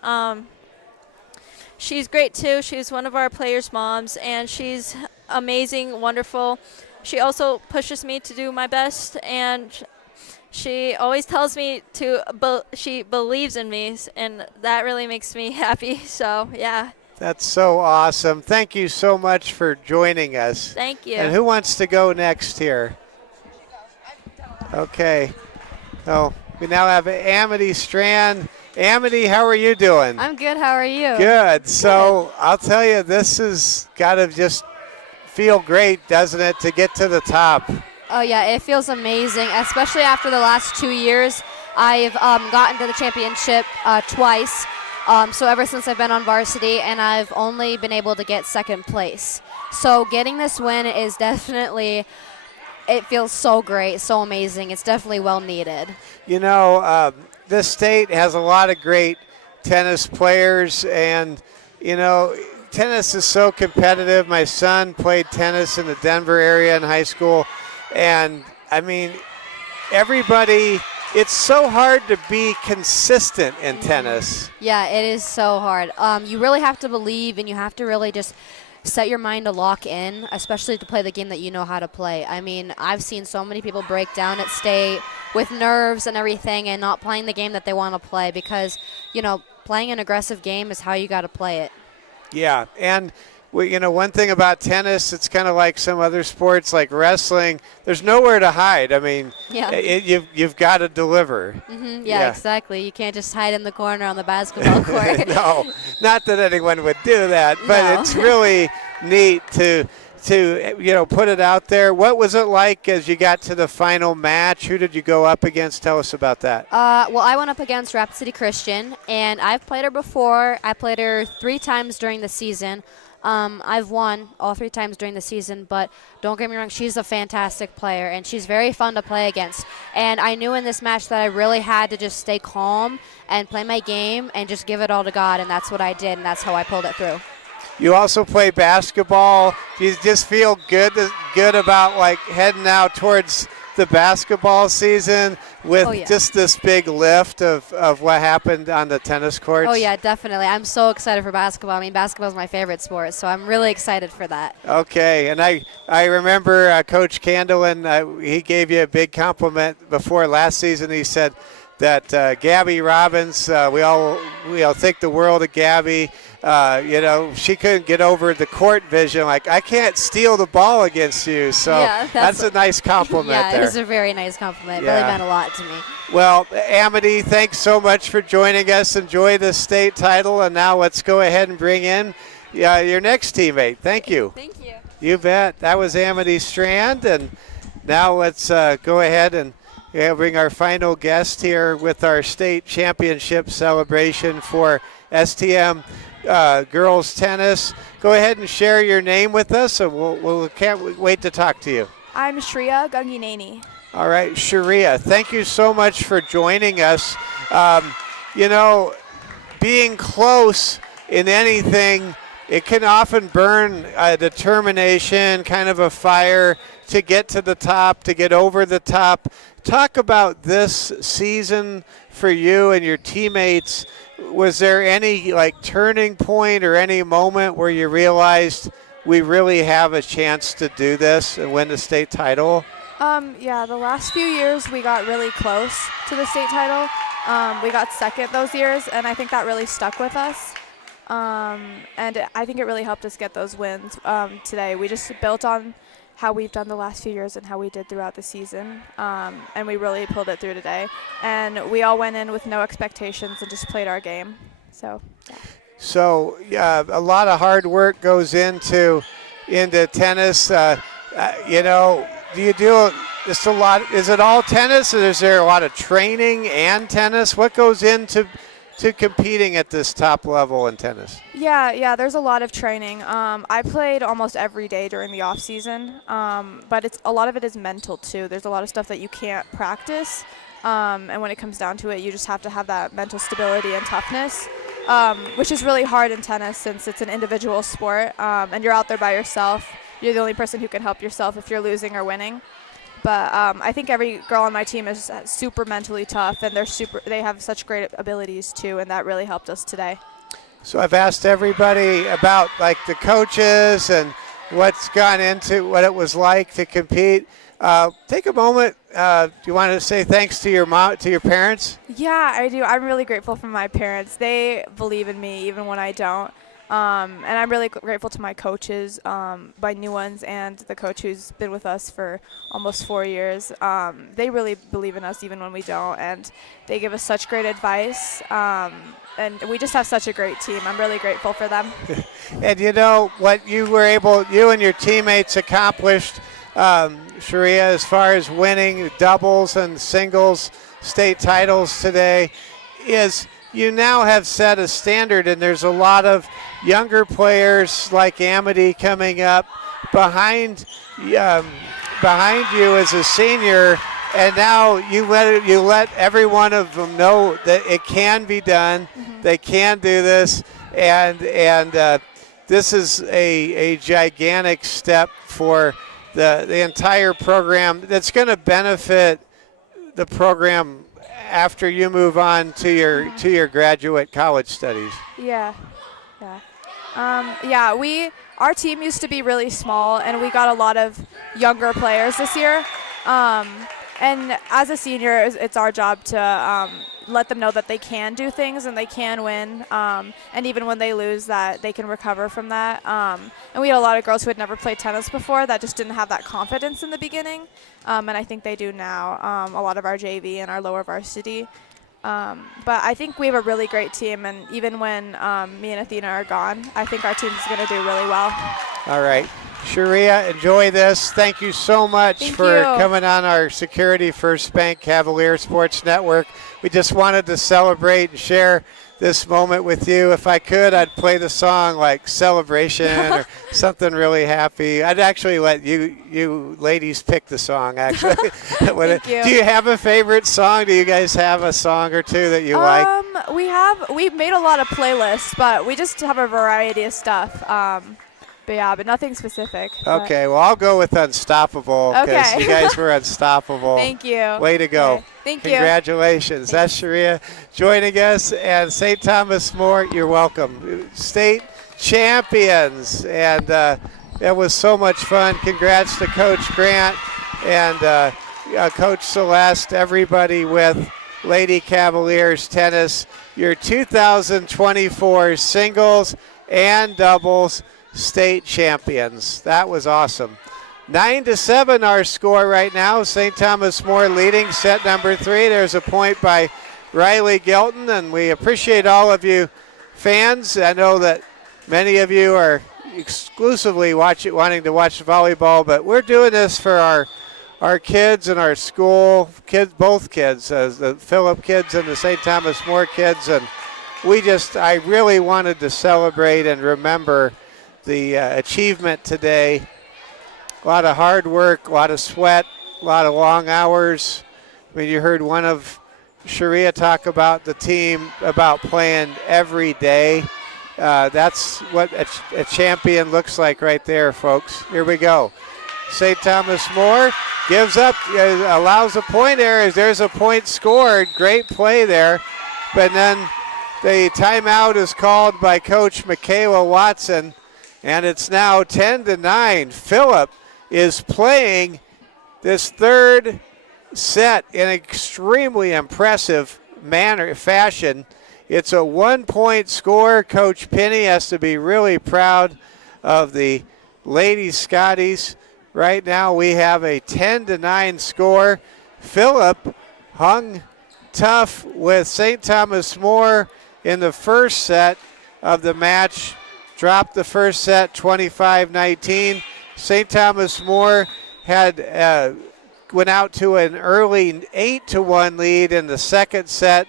she's great too. She's one of our players' moms, and she's amazing, wonderful. She also pushes me to do my best, and she always tells me she believes in me, and that really makes me happy. So, yeah. That's so awesome. Thank you so much for joining us. Thank you. And who wants to go next here? Okay. So we now have Amity Strand. Amity, how are you doing? I'm good. How are you? Good. So I'll tell you, this has got to just feel great, doesn't it, to get to the top? Oh, yeah, it feels amazing, especially after the last 2 years. I've gotten to the championship twice, so ever since I've been on varsity, and I've only been able to get second place. So getting this win is definitely, it feels so great, so amazing. It's definitely well needed. You know, this state has a lot of great tennis players, and, you know, tennis is so competitive. My son played tennis in the Denver area in high school, and, I mean, everybody, it's so hard to be consistent in tennis. Yeah, it is so hard. You really have to believe, and you have to really just set your mind to lock in, especially to play the game that you know how to play. I mean, I've seen so many people break down at state with nerves and everything and not playing the game that they want to play because, you know, playing an aggressive game is how you got to play it. Yeah, and you know, one thing about tennis, it's kind of like some other sports like wrestling. There's nowhere to hide. I mean, yeah. You've got to deliver. Yeah, exactly. You can't just hide in the corner on the basketball court. No, not that anyone would do that, but No. It's really neat to you know, put it out there. What was it like as you got to the final match? Who did you go up against? Tell us about that. Well, I went up against Rapid City Christian, and I've played her before. I played her 3 times during the season. I've won all 3 times during the season, but don't get me wrong, she's a fantastic player, and she's very fun to play against. And I knew in this match that I really had to just stay calm and play my game and just give it all to God, and that's what I did, and that's how I pulled it through. You also play basketball. Do you just feel good about like heading out towards the basketball season with just this big lift of what happened on the tennis courts? Oh, yeah, definitely. I'm so excited for basketball. I mean, basketball is my favorite sport, so I'm really excited for that. Okay, and I remember Coach Candlin, he gave you a big compliment before last season. He said that Gabby Robbins, we all think the world of Gabby. You know, she couldn't get over the court vision. Like, I can't steal the ball against you. So yeah, that's a nice compliment there. Yeah, it was a very nice compliment. It really meant a lot to me. Well, Amity, thanks so much for joining us. Enjoy the state title. And now let's go ahead and bring in your next teammate. Thank you. Thank you. You bet. That was Amity Strand. And now let's go ahead and bring our final guest here with our state championship celebration for STM girls tennis. Go ahead and share your name with us, and we'll can't wait to talk to you. I'm Shreya Gungineni. All right, Sharia, thank you so much for joining us. You know, being close in anything, it can often burn a determination, kind of a fire to get to the top, to get over the top. Talk about this season for you and your teammates. Was there any like turning point or any moment where you realized we really have a chance to do this and win the state title? Yeah, the last few years we got really close to the state title. We got second those years, and I think that really stuck with us. And I think it really helped us get those wins today. We just built on how we've done the last few years and how we did throughout the season, and we really pulled it through today. And we all went in with no expectations and just played our game. So, yeah. So, a lot of hard work goes into tennis. You know, do you do just a lot? Is it all tennis, or is there a lot of training and tennis? What goes into competing at this top level in tennis? Yeah, there's a lot of training. I played almost every day during the off season, but a lot of it is mental too. There's a lot of stuff that you can't practice, and when it comes down to it, you just have to have that mental stability and toughness, which is really hard in tennis since it's an individual sport, and you're out there by yourself. You're the only person who can help yourself if you're losing or winning. But I think every girl on my team is super mentally tough, and they have such great abilities too, and that really helped us today. So I've asked everybody about like the coaches and what's gone into what it was like to compete. Take a moment. Do you want to say thanks to your mom, to your parents? Yeah, I do. I'm really grateful for my parents. They believe in me even when I don't. And I'm really grateful to my coaches, my new ones, and the coach who's been with us for almost 4 years. They really believe in us even when we don't, and they give us such great advice. And we just have such a great team. I'm really grateful for them. And you know what you and your teammates accomplished, Sharia, as far as winning doubles and singles state titles today, is you now have set a standard, and there's a lot of younger players like Amity coming up behind you as a senior, and now you let every one of them know that it can be done. Mm-hmm. They can do this, and this is a gigantic step for the entire program that's going to benefit the program after you move on to your graduate college studies. Yeah. Our team used to be really small, and we got a lot of younger players this year. And as a senior, it's our job to let them know that they can do things and they can win. And even when they lose, that they can recover from that. And we had a lot of girls who had never played tennis before that just didn't have that confidence in the beginning. And I think they do now, a lot of our JV and our lower varsity. But I think we have a really great team, and even when me and Athena are gone, I think our team's going to do really well. All right. Sharia, enjoy this. Thank you so much for coming on our Security First Bank Cavalier Sports Network. We just wanted to celebrate and share this moment with you. If I could, I'd play the song like Celebration or something really happy. I'd actually let you ladies pick the song, actually. Thank you. Do you have a favorite song? Do you guys have a song or two that you like? We've made a lot of playlists, but we just have a variety of stuff. But nothing specific. Okay, well, I'll go with Unstoppable because you guys were unstoppable. Thank you. Way to go. Okay. Thank you. Congratulations. That's Sharia joining us. And St. Thomas More, you're welcome. State champions. And it was so much fun. Congrats to Coach Grant and Coach Celeste, everybody with Lady Cavaliers Tennis. Your 2024 singles and doubles state champions. That was awesome. 9-7 our score right now. St. Thomas More leading set number 3. There's a point by Riley Gilton, and we appreciate all of you fans. I know that many of you are exclusively wanting to watch volleyball, but we're doing this for our kids and our school kids, both kids, the Phillip kids and the St. Thomas More kids, and I really wanted to celebrate and remember the achievement today. A lot of hard work, a lot of sweat, a lot of long hours. I mean, you heard one of Sharia talk about the team, about playing every day. That's what a champion looks like right there, folks. Here we go. St. Thomas More gives up, allows a point there. There's a point scored. Great play there. But then the timeout is called by Coach Michaela Watson. And it's now 10-9. Phillip is playing this third set in extremely impressive fashion. It's a 1-point score. Coach Penny has to be really proud of the Lady Scotties. Right now we have a 10-9 score. Phillip hung tough with St. Thomas More in the first set of the match. Dropped the first set 25-19. St. Thomas More went out to an early 8-1 lead in the second set.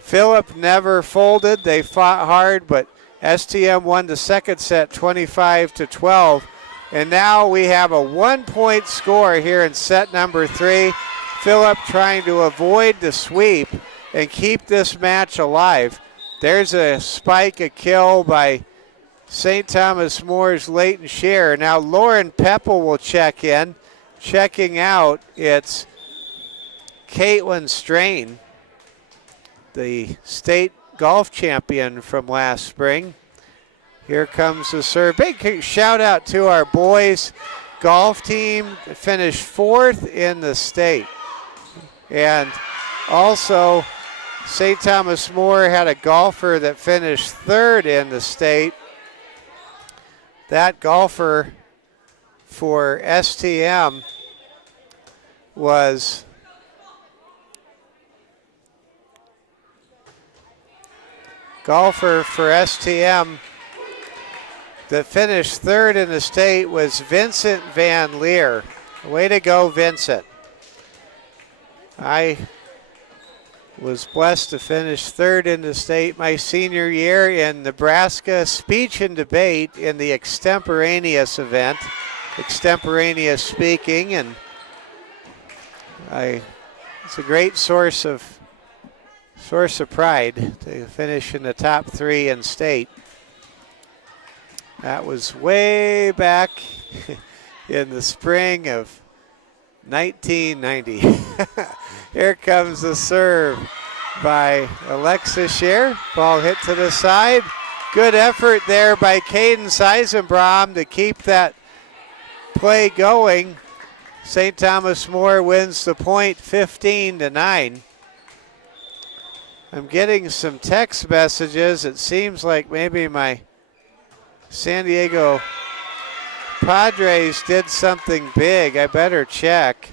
Phillip never folded. They fought hard, but STM won the second set 25-12. And now we have a 1-point score here in set number 3. Phillip trying to avoid the sweep and keep this match alive. There's a spike, a kill by St. Thomas More's Leighton Scherer. Now Lauren Peppel will check in. Checking out, it's Caitlin Strain, the state golf champion from last spring. Here comes the serve. Big shout out to our boys golf team that finished 4th in the state. And also St. Thomas More had a golfer that finished 3rd in the state. that golfer for STM was that finished third in the state was Vincent Van Leer. Way to go, Vincent. I was blessed to finish third in the state my senior year in Nebraska speech and debate in the extemporaneous event, extemporaneous speaking, and it's a great source of pride to finish in the top 3 in state. That was way back in the spring of 1990. Here comes the serve by Alexis Scheer. Ball hit to the side. Good effort there by Cadence Eisenbrom to keep that play going. St. Thomas More wins the point 15-9. I'm getting some text messages. It seems like maybe my San Diego Padres did something big. I better check.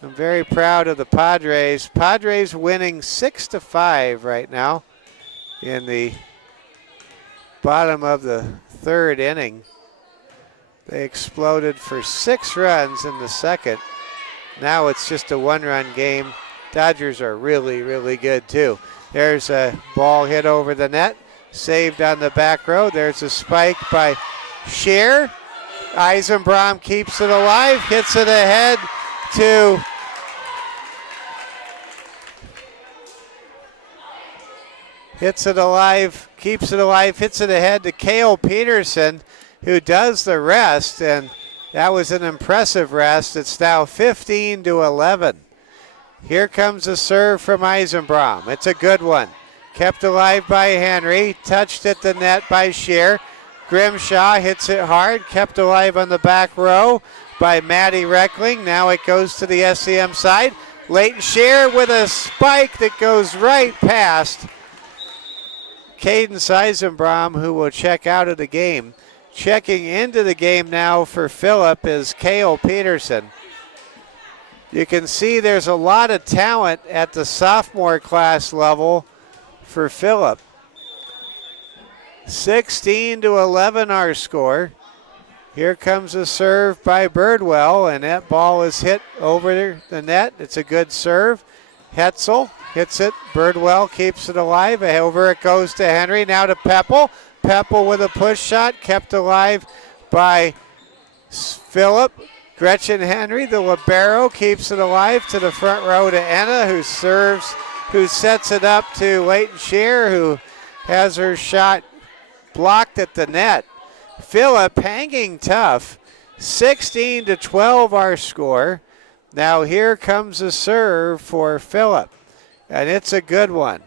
I'm very proud of the Padres. Padres winning 6-5 right now in the bottom of the 3rd inning. They exploded for 6 runs in the 2nd. Now it's just a 1-run game. Dodgers are really, really good too. There's a ball hit over the net, saved on the back row. There's a spike by Scheer. Eisenbrom keeps it alive, hits it ahead to hits it ahead to Cale Peterson, who does the rest, and that was an impressive rest. It's now 15-11. Here comes a serve from Eisenbrom. It's a good one. Kept alive by Henry, touched at the net by Scheer. Grimshaw hits it hard, kept alive on the back row by Maddie Reckling. Now it goes to the SEM side. Leighton Scheer with a spike that goes right past Cadence Eisenbrom, who will check out of the game. Checking into the game now for Phillip is Cale Peterson. You can see there's a lot of talent at the sophomore class level for Phillip. 16-11 our score. Here comes a serve by Birdwell, and that ball is hit over the net. It's a good serve. Hetzel hits it. Birdwell keeps it alive. Over it goes to Henry. Now to Peppel. Peppel with a push shot, kept alive by Phillip. Gretchen Henry, the libero, keeps it alive to the front row to Enna, who sets it up to Leighton Scheer, who has her shot blocked at the net. Phillip hanging tough. 16-12 our score. Now here comes a serve for Phillip, and it's a good one.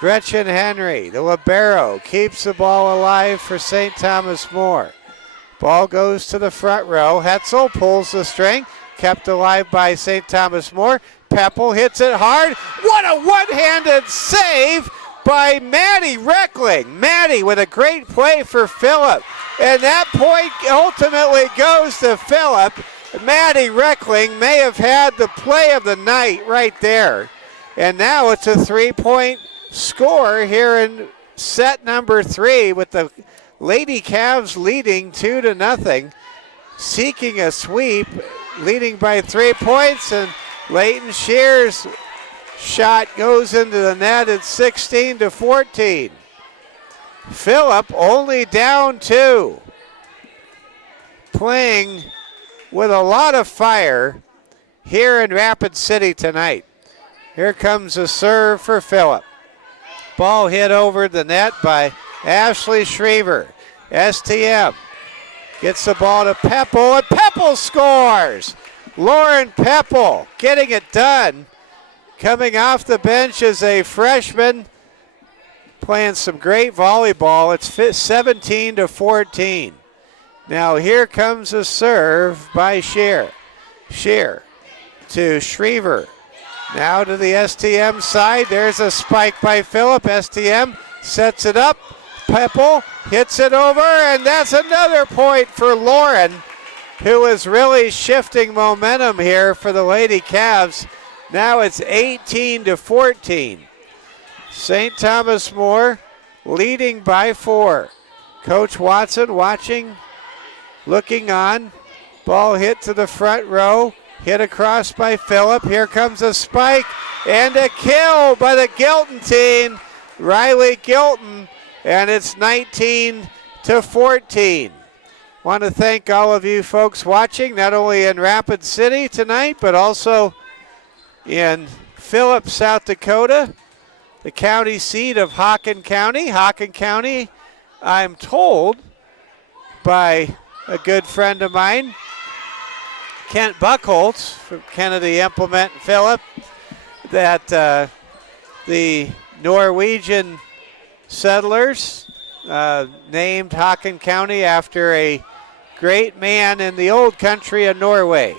Gretchen Henry, the libero, keeps the ball alive for St. Thomas More. Ball goes to the front row. Hetzel pulls the string, kept alive by St. Thomas More. Peppel hits it hard. What a one-handed save by Maddie Reckling. Maddie with a great play for Phillip. And that point ultimately goes to Phillip. Maddie Reckling may have had the play of the night right there. And now it's a 3-point score here in set number 3 with the Lady Cavs leading 2-0, seeking a sweep, leading by 3 points, and Leighton Scheer's shot goes into the net at 16-14. Phillip only down 2, playing with a lot of fire here in Rapid City tonight. Here comes a serve for Phillip. Ball hit over the net by Ashley Shriver. STM gets the ball to Peppel, and Peppel scores! Lauren Peppel getting it done. Coming off the bench as a freshman, playing some great volleyball. It's 17-14. Now here comes a serve by Scheer. Scheer to Shriver. Now to the STM side. There's a spike by Phillip. STM sets it up. Pepple hits it over, and that's another point for Lauren, who is really shifting momentum here for the Lady Cavs. Now it's 18-14. St. Thomas More leading by 4. Coach Watson watching, looking on. Ball hit to the front row, hit across by Phillip. Here comes a spike and a kill by the Gilton team, Riley Gilton, and it's 19-14. Want to thank all of you folks watching, not only in Rapid City tonight, but also in Phillip, South Dakota, the county seat of Hockin County. Hockin County, I'm told by a good friend of mine, Kent Buckholtz from Kennedy Implement Phillip, that the Norwegian settlers named Hockin County after a great man in the old country of Norway.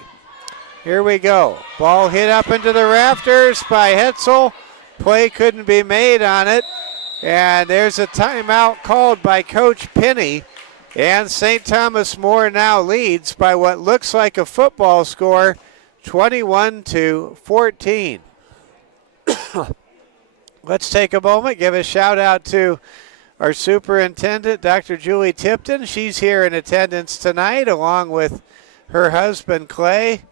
Here we go. Ball hit up into the rafters by Hetzel. Play couldn't be made on it. And there's a timeout called by Coach Penny. And St. Thomas More now leads by what looks like a football score, 21-14. Let's take a moment, give a shout out to our superintendent, Dr. Julie Tipton. She's here in attendance tonight along with her husband, Clay.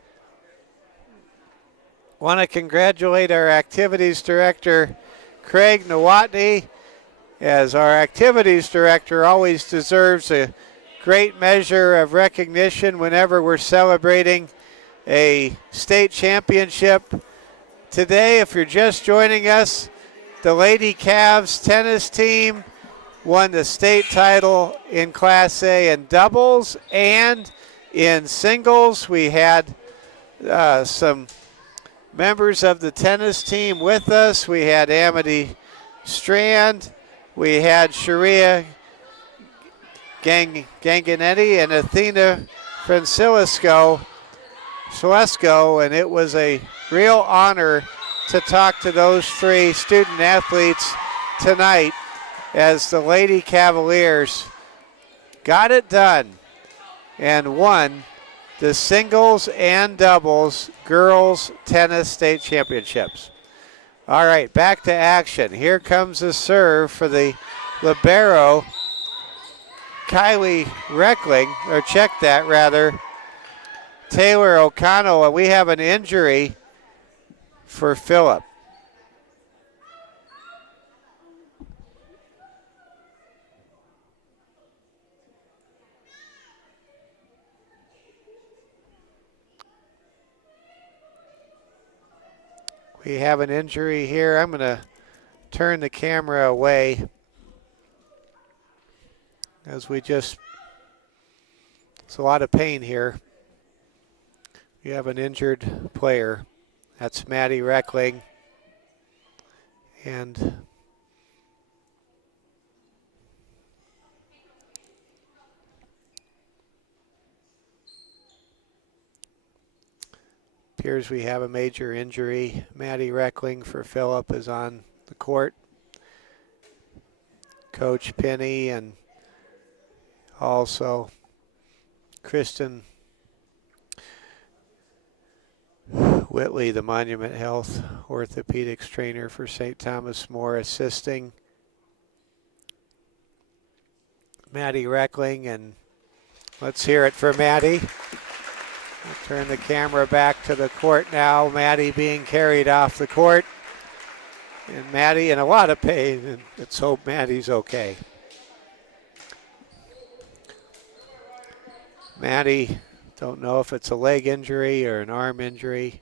Want to congratulate our activities director, Craig Nowotny, as our activities director always deserves a great measure of recognition whenever we're celebrating a state championship. Today, if you're just joining us, the Lady Cavs tennis team won the state title in Class A in doubles and in singles. We had some members of the tennis team with us. We had Amity Strand, we had Sharia Ganganetti and Athena Francilisco, and it was a real honor to talk to those 3 student athletes tonight as the Lady Cavaliers got it done and won the singles and doubles girls tennis state championships. All right, back to action. Here comes the serve for the libero, Kylie Reckling, or check that rather, Taylor O'Connell, and we have an injury for Phillip. We have an injury here. I'm going to turn the camera away as it's a lot of pain here. We have an injured player. That's Maddie Reckling. And appears we have a major injury. Maddie Reckling for Phillip is on the court. Coach Penny and also Kristen Whitley, the Monument Health orthopedics trainer for St. Thomas More, assisting Maddie Reckling. And let's hear it for Maddie. We'll turn the camera back to the court now. Maddie being carried off the court. And Maddie in a lot of pain, and let's hope Maddie's okay. Maddie, don't know if it's a leg injury or an arm injury.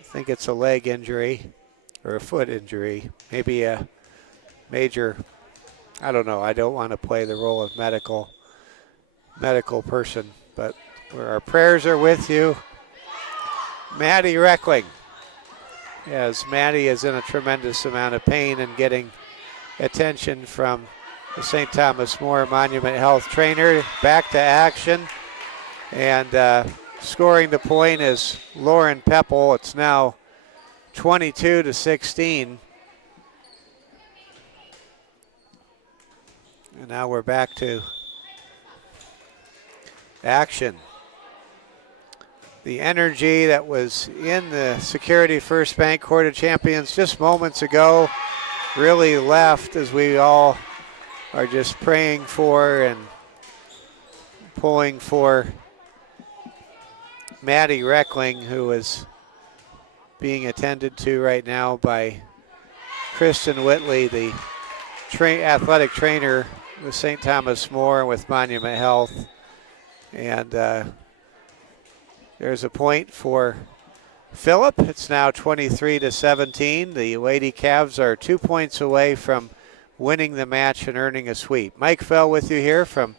I think it's a leg injury or a foot injury. Maybe a major, I don't know. I don't want to play the role of medical person, but our prayers are with you. Maddie Reckling, as Maddie is in a tremendous amount of pain and getting attention from the St. Thomas More Monument Health trainer. Back to action, and scoring the point is Lauren Pepple. It's now 22-16. And now we're back to action. The energy that was in the Security First Bank Court of Champions just moments ago really left, as we all are just praying for and pulling for Maddie Reckling, who is being attended to right now by Kristen Whitley, the athletic trainer with St. Thomas More with Monument Health. And there's a point for Phillip. It's now 23-17. The Lady Cavs are 2 points away from winning the match and earning a sweep. Mike Fell with you here from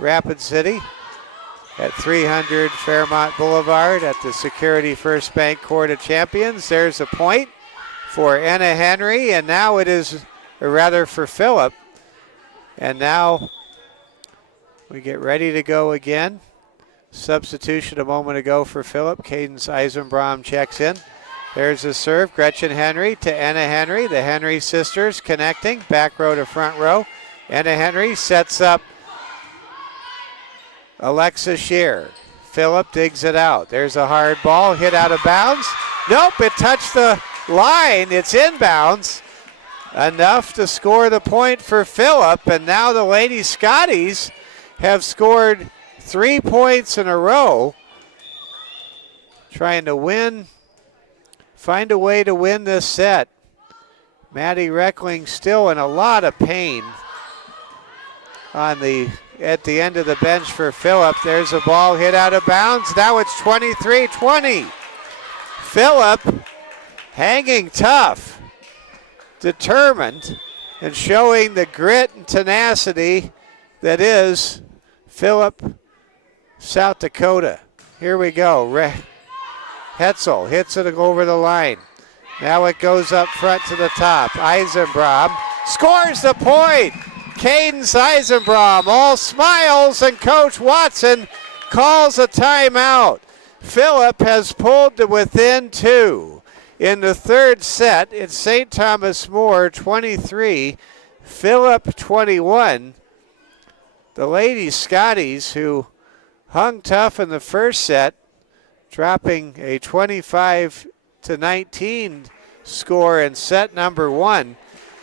Rapid City at 300 Fairmont Boulevard at the Security First Bank Court of Champions. There's a point for Anna Henry, and now it is, or rather for Phillip. And now we get ready to go again. Substitution a moment ago for Phillip. Cadence Eisenbrom checks in. There's a serve. Gretchen Henry to Anna Henry. The Henry sisters connecting. Back row to front row. Anna Henry sets up Alexa Shear. Phillip digs it out. There's a hard ball hit out of bounds. Nope, it touched the line. It's inbounds. Enough to score the point for Phillip. And now the Lady Scotties have scored 3 points in a row, trying to win, find a way to win this set. Maddie Reckling still in a lot of pain at the end of the bench for Phillip. There's a ball hit out of bounds. Now it's 23-20. Phillip hanging tough, determined, and showing the grit and tenacity that is Phillip, South Dakota. Here we go. Hetzel hits it over the line. Now it goes up front to the top. Eisenbrom scores the point. Cadence Eisenbrom, all smiles, and Coach Watson calls a timeout. Phillip has pulled to within 2. In the third set, it's St. Thomas More 23, Phillip 21. The Lady Scotties, who hung tough in the first set, dropping a 25-19 score in set number 1,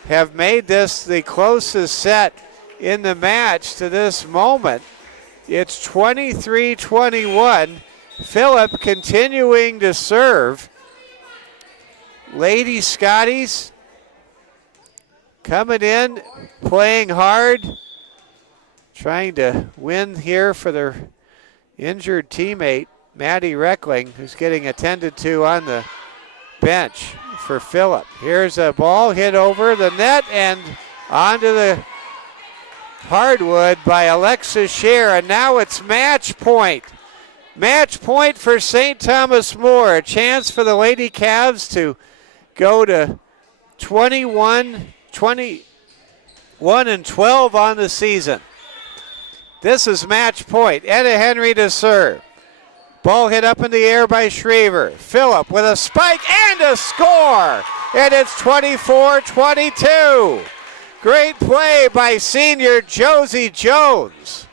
have made this the closest set in the match to this moment. It's 23-21. Phillip continuing to serve. Lady Scotties coming in, playing hard, trying to win here for their injured teammate, Maddie Reckling, who's getting attended to on the bench for Phillip. Here's a ball hit over the net and onto the hardwood by Alexa Shear, and now it's match point. Match point for St. Thomas More. A chance for the Lady Cavs to go to 21-12 on the season. This is match point. Anna Henry to serve. Ball hit up in the air by Shriver. Phillip with a spike and a score. And it's 24-22. Great play by senior Josie Jones.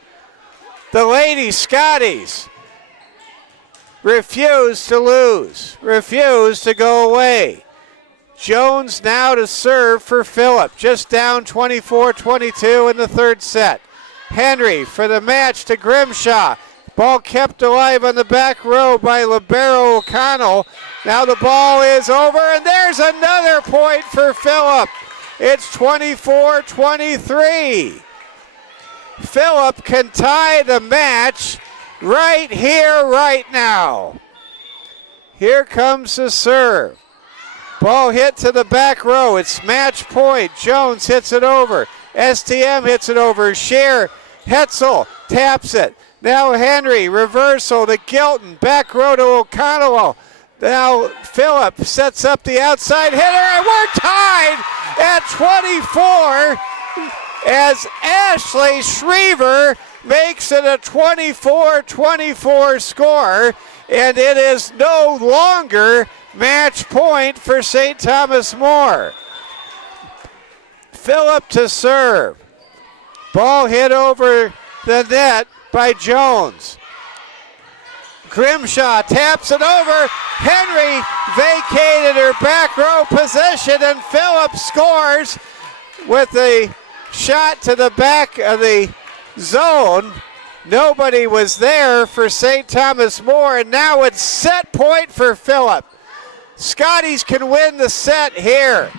The Lady Scotties refuse to lose, refuse to go away. Jones now to serve for Phillip, just down 24-22 in the third set. Henry for the match to Grimshaw. Ball kept alive on the back row by Libero O'Connell. Now the ball is over, and there's another point for Phillip. It's 24-23. Phillip can tie the match right here, right now. Here comes the serve. Ball hit to the back row. It's match point. Jones hits it over. STM hits it over. Shear, Hetzel taps it. Now Henry, reversal to Gilton. Back row to O'Connell. Now Phillip sets up the outside hitter, and we're tied at 24 as Ashley Shriver makes it a 24-24 score, and it is no longer match point for St. Thomas More. Phillip to serve. Ball hit over the net by Jones. Grimshaw taps it over. Henry vacated her back row position, and Phillip scores with a shot to the back of the zone. Nobody was there for St. Thomas More, and now it's set point for Phillip. Scotties can win the set here.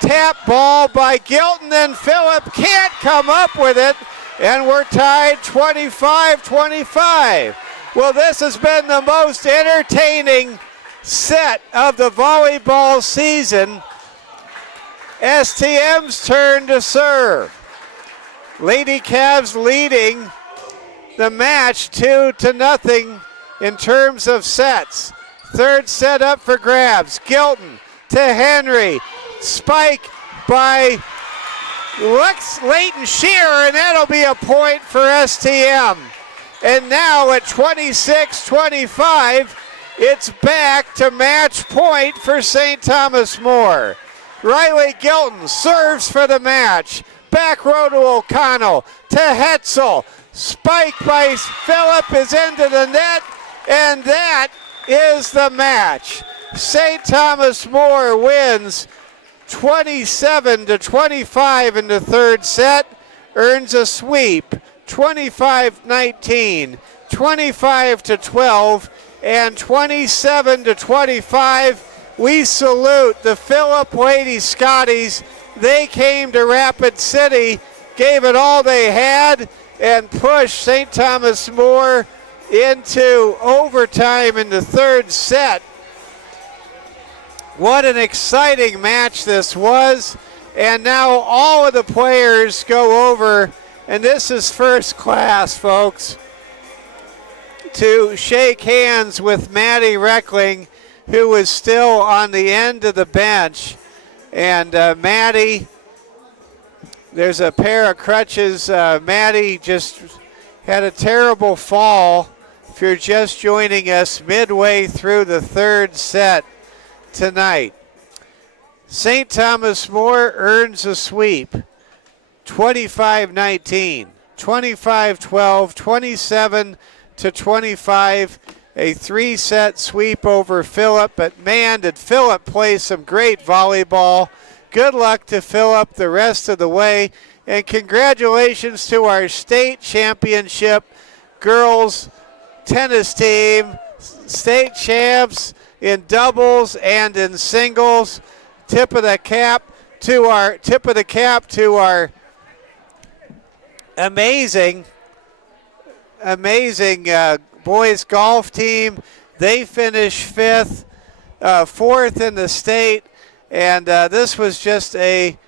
Tap ball by Gilton, and Phillip can't come up with it, and we're tied 25-25. Well, this has been the most entertaining set of the volleyball season. STM's turn to serve. Lady Cavs leading the match 2-0 in terms of sets. Third set up for grabs. Gilton to Henry. Spike by Leighton Shearer, and that'll be a point for STM. And now at 26-25, it's back to match point for St. Thomas More. Riley Gilton serves for the match. Back row to O'Connell, to Hetzel. Spike by Phillip is into the net, and that is the match. St. Thomas More wins 27-25 in the third set, earns a sweep, 25-19, 25-12, and 27-25. We salute the Phillip Lady Scotties. They came to Rapid City, gave it all they had, and pushed St. Thomas More into overtime in the third set. What an exciting match this was. And now all of the players go over, and this is first class, folks, to shake hands with Maddie Reckling, who is still on the end of the bench. And Maddie, there's a pair of crutches. Maddie just had a terrible fall. If you're just joining us midway through the third set tonight. St. Thomas More earns a sweep, 25-19, 25-12, 27-25, a three-set sweep over Phillip. But man, did Phillip play some great volleyball. Good luck to Phillip the rest of the way, and congratulations to our state championship girls tennis team, state champs in doubles and in singles. Tip of the cap to our amazing boys golf team. They finished fourth in the state, and this was just a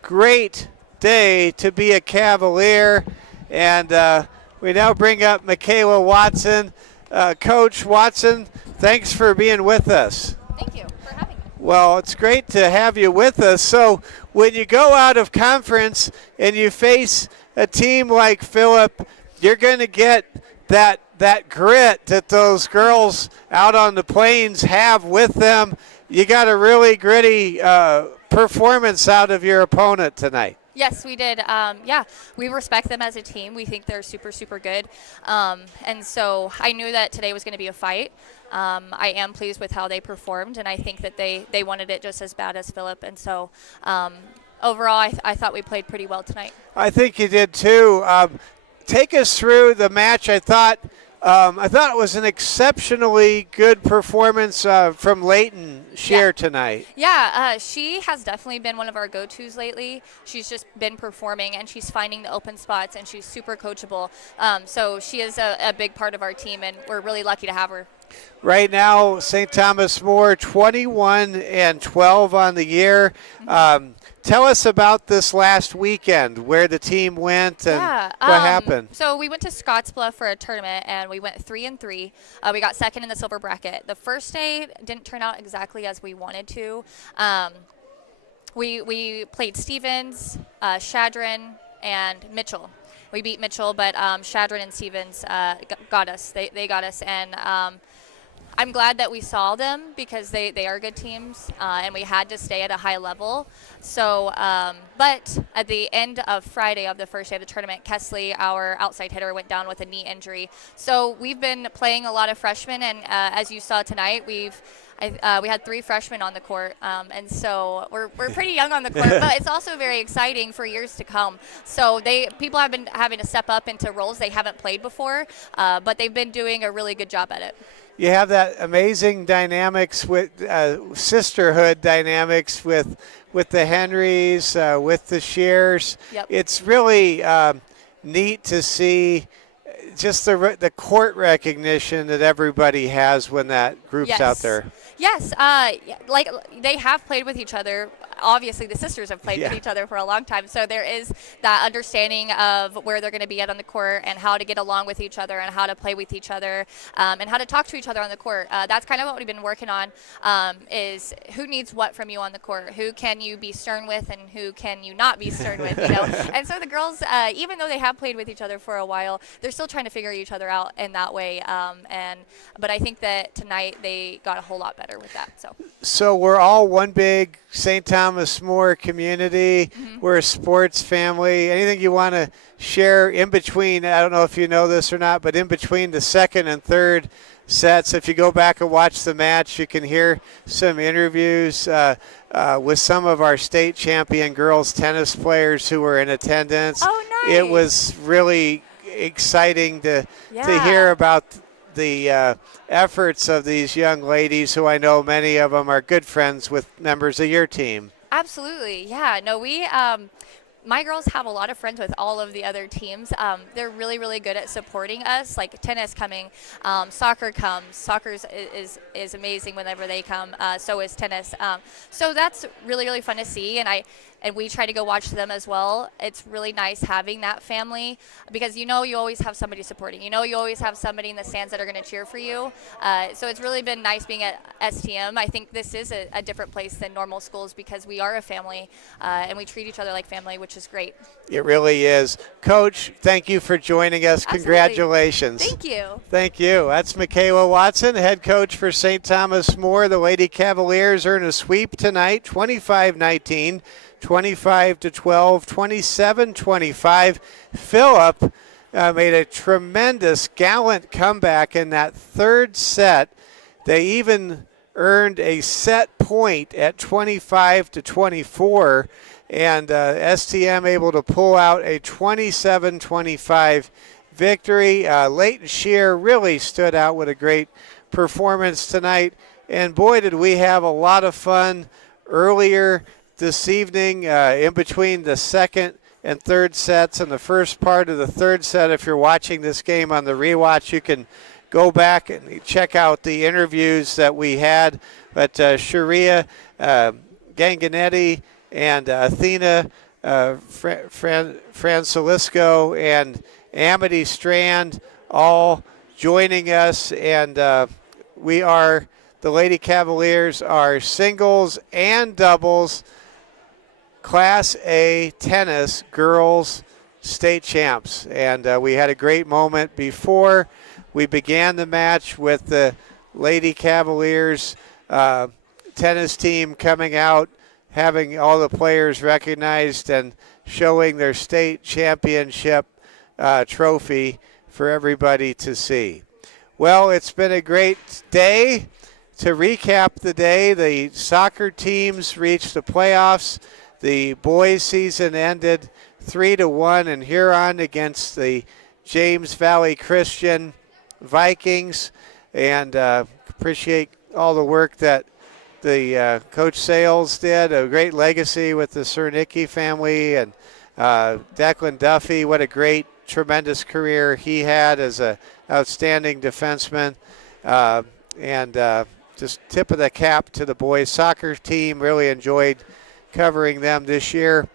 great day to be a Cavalier. And we now bring up Michaela Watson. Coach Watson, thanks for being with us. Thank you for having me. Well, it's great to have you with us. So when you go out of conference and you face a team like Phillip, you're going to get that grit that those girls out on the plains have with them. You got a really gritty performance out of your opponent tonight. Yes, we did. We respect them as a team. We think they're super, super good. And so I knew that today was going to be a fight. I am pleased with how they performed, and I think that they wanted it just as bad as Phillip. And so overall, I thought we played pretty well tonight. I think you did too. Take us through the match. I thought it was an exceptionally good performance from Leighton Shear tonight. Yeah, she has definitely been one of our go-tos lately. She's just been performing, and she's finding the open spots, and she's super coachable. So she is a big part of our team, and we're really lucky to have her. Right now, St. Thomas More 21-12 on the year. Tell us about this last weekend, where the team went and what happened. So we went to Scottsbluff for a tournament, and we went 3-3. We got second in the silver bracket. The first day didn't turn out exactly as we wanted to. We played Stevens, Shadron, and Mitchell. We beat Mitchell, but Shadron and Stevens got us. They got us, and I'm glad that we saw them because they are good teams, and we had to stay at a high level. So, but at the end of Friday of the first day of the tournament, Kesley, our outside hitter, went down with a knee injury. So we've been playing a lot of freshmen, and as you saw tonight, we had 3 freshmen on the court, and so we're pretty young on the court, but it's also very exciting for years to come. So people have been having to step up into roles they haven't played before, but they've been doing a really good job at it. You have that amazing dynamics with sisterhood dynamics with the Henrys, with the Shears. Yep. It's really neat to see just the court recognition that everybody has when that group's out there. Yes, like they have played with each other. Obviously, the sisters have played with each other for a long time, so there is that understanding of where they're going to be at on the court and how to get along with each other and how to play with each other and how to talk to each other on the court. That's kind of what we've been working on, is who needs what from you on the court, who can you be stern with and who can you not be stern with, you know. And so the girls, even though they have played with each other for a while, they're still trying to figure each other out in that way. But I think that tonight they got a whole lot better with that. So we're all one big St. Thomas More community. Mm-hmm. We're a sports family. Anything you want to share in between, I don't know if you know this or not, but in between the second and third sets, if you go back and watch the match, you can hear some interviews with some of our state champion girls tennis players who were in attendance. Oh, nice. It was really exciting to hear about the efforts of these young ladies, who I know many of them are good friends with members of your team. Absolutely. Yeah. No, my girls have a lot of friends with all of the other teams. They're really, really good at supporting us, like tennis coming, soccer comes. Soccer is amazing whenever they come. So is tennis. So that's really, really fun to see. And we try to go watch them as well. It's really nice having that family because you always have somebody supporting. You always have somebody in the stands that are going to cheer for you. So it's really been nice being at STM. I think this is a different place than normal schools because we are a family and we treat each other like family, which is great. It really is. Coach, thank you for joining us. Absolutely. Congratulations. Thank you. Thank you. That's Michaela Watson, head coach for St. Thomas More. The Lady Cavaliers earn a sweep tonight, 25-19. 25-12, 27-25. Phillip made a tremendous, gallant comeback in that third set. They even earned a set point at 25-24, and STM able to pull out a 27-25 victory. Leighton Shear really stood out with a great performance tonight, and boy, did we have a lot of fun earlier this evening in between the second and third sets. And the first part of the third set, if you're watching this game on the rewatch, you can go back and check out the interviews that we had. But Sharia Ganganetti and Athena Francisco and Amity Strand all joining us. And we are, the Lady Cavaliers are singles and doubles Class A tennis girls state champs. And we had a great moment before we began the match with the Lady Cavaliers tennis team coming out, having all the players recognized and showing their state championship trophy for everybody to see. Well, it's been a great day. To recap the day, the soccer teams reached the playoffs. The boys' season ended 3-1 in Huron against the James Valley Christian Vikings, and appreciate all the work that the Coach Sales did. A great legacy with the Cernicki family, and Declan Duffy. What a great, tremendous career he had as an outstanding defenseman, and just tip of the cap to the boys' soccer team. Really enjoyed covering them this year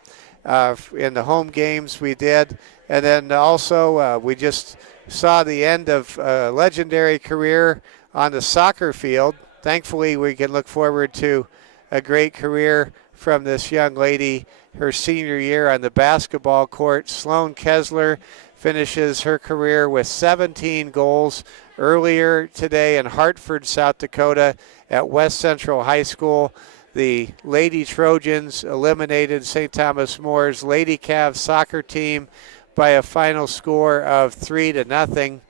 in the home games we did. And then also we just saw the end of a legendary career on the soccer field. Thankfully, we can look forward to a great career from this young lady her senior year on the basketball court. Sloan Kessler finishes her career with 17 goals, earlier today in Hartford, South Dakota at West Central High School. The Lady Trojans eliminated St. Thomas More's Lady Cavs soccer team by a final score of 3-0.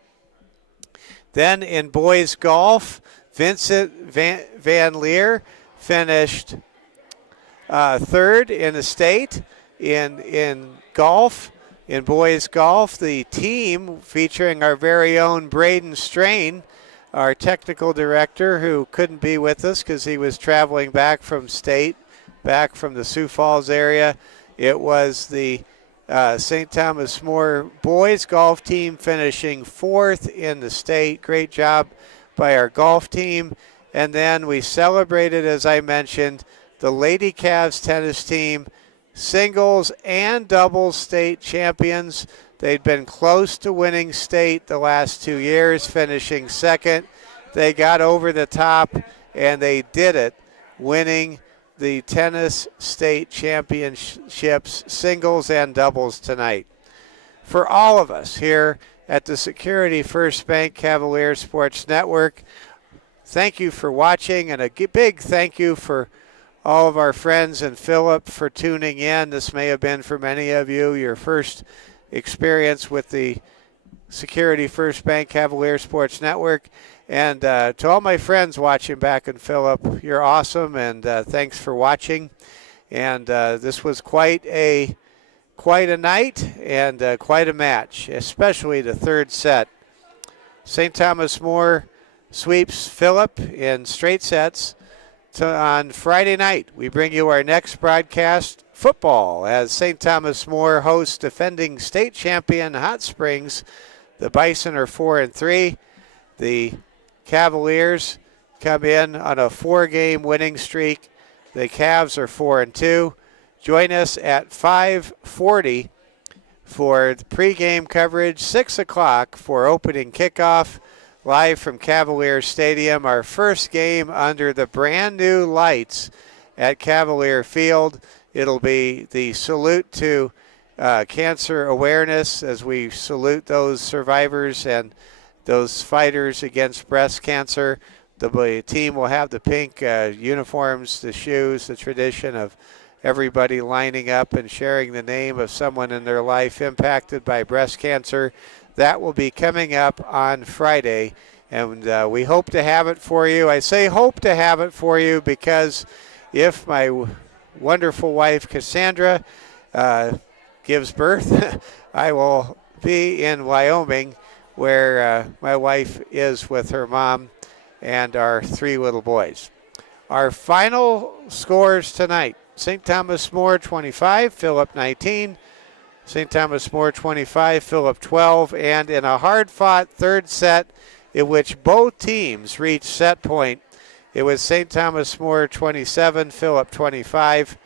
Then in boys golf, Vincent Van Leer finished third in the state in golf. In boys golf, the team featuring our very own Braden Strain, our technical director, who couldn't be with us because he was traveling back from state, back from the Sioux Falls area. It was the St. Thomas More boys golf team finishing fourth in the state. Great job by our golf team. And then we celebrated, as I mentioned, the Lady Cavs tennis team, singles and doubles state champions. They'd been close to winning state the last 2 years, finishing second. They got over the top, and they did it, winning the tennis state championships, singles and doubles tonight. For all of us here at the Security First Bank Cavalier Sports Network, thank you for watching, and a big thank you for all of our friends and Phillip for tuning in. This may have been for many of you your first experience with the Security First Bank Cavalier Sports Network. And to all my friends watching back in Phillip, you're awesome, and thanks for watching. And this was quite a night and quite a match, especially the third set. St. Thomas More sweeps Phillip in straight sets. On Friday night, we bring you our next broadcast, football, as St. Thomas More hosts defending state champion Hot Springs. The Bison are 4-3. The Cavaliers come in on a 4-game winning streak. The Cavs are 4-2. Join us at 5:40 for the pregame coverage, 6 o'clock for opening kickoff. Live from Cavalier Stadium, our first game under the brand new lights at Cavalier Field. It'll be the salute to cancer awareness as we salute those survivors and those fighters against breast cancer. The team will have the pink uniforms, the shoes, the tradition of everybody lining up and sharing the name of someone in their life impacted by breast cancer. That will be coming up on Friday, and we hope to have it for you. I say hope to have it for you because if my wonderful wife, Cassandra, gives birth, I will be in Wyoming where my wife is with her mom and our 3 little boys. Our final scores tonight, St. Thomas More 25, Phillip 19, St. Thomas More 25, Phillip 12, and in a hard-fought third set in which both teams reached set point, it was St. Thomas More 27, Phillip 25.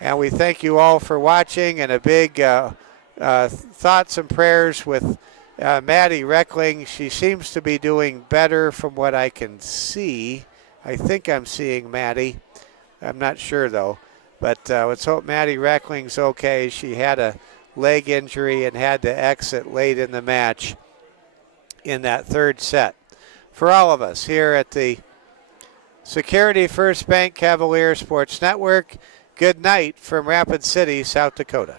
And we thank you all for watching, and a big thoughts and prayers with Maddie Reckling. She seems to be doing better from what I can see. I think I'm seeing Maddie. I'm not sure, though. But let's hope Maddie Reckling's okay. She had a leg injury and had to exit late in the match in that third set. For all of us here at the Security First Bank Cavalier Sports Network, good night from Rapid City, South Dakota.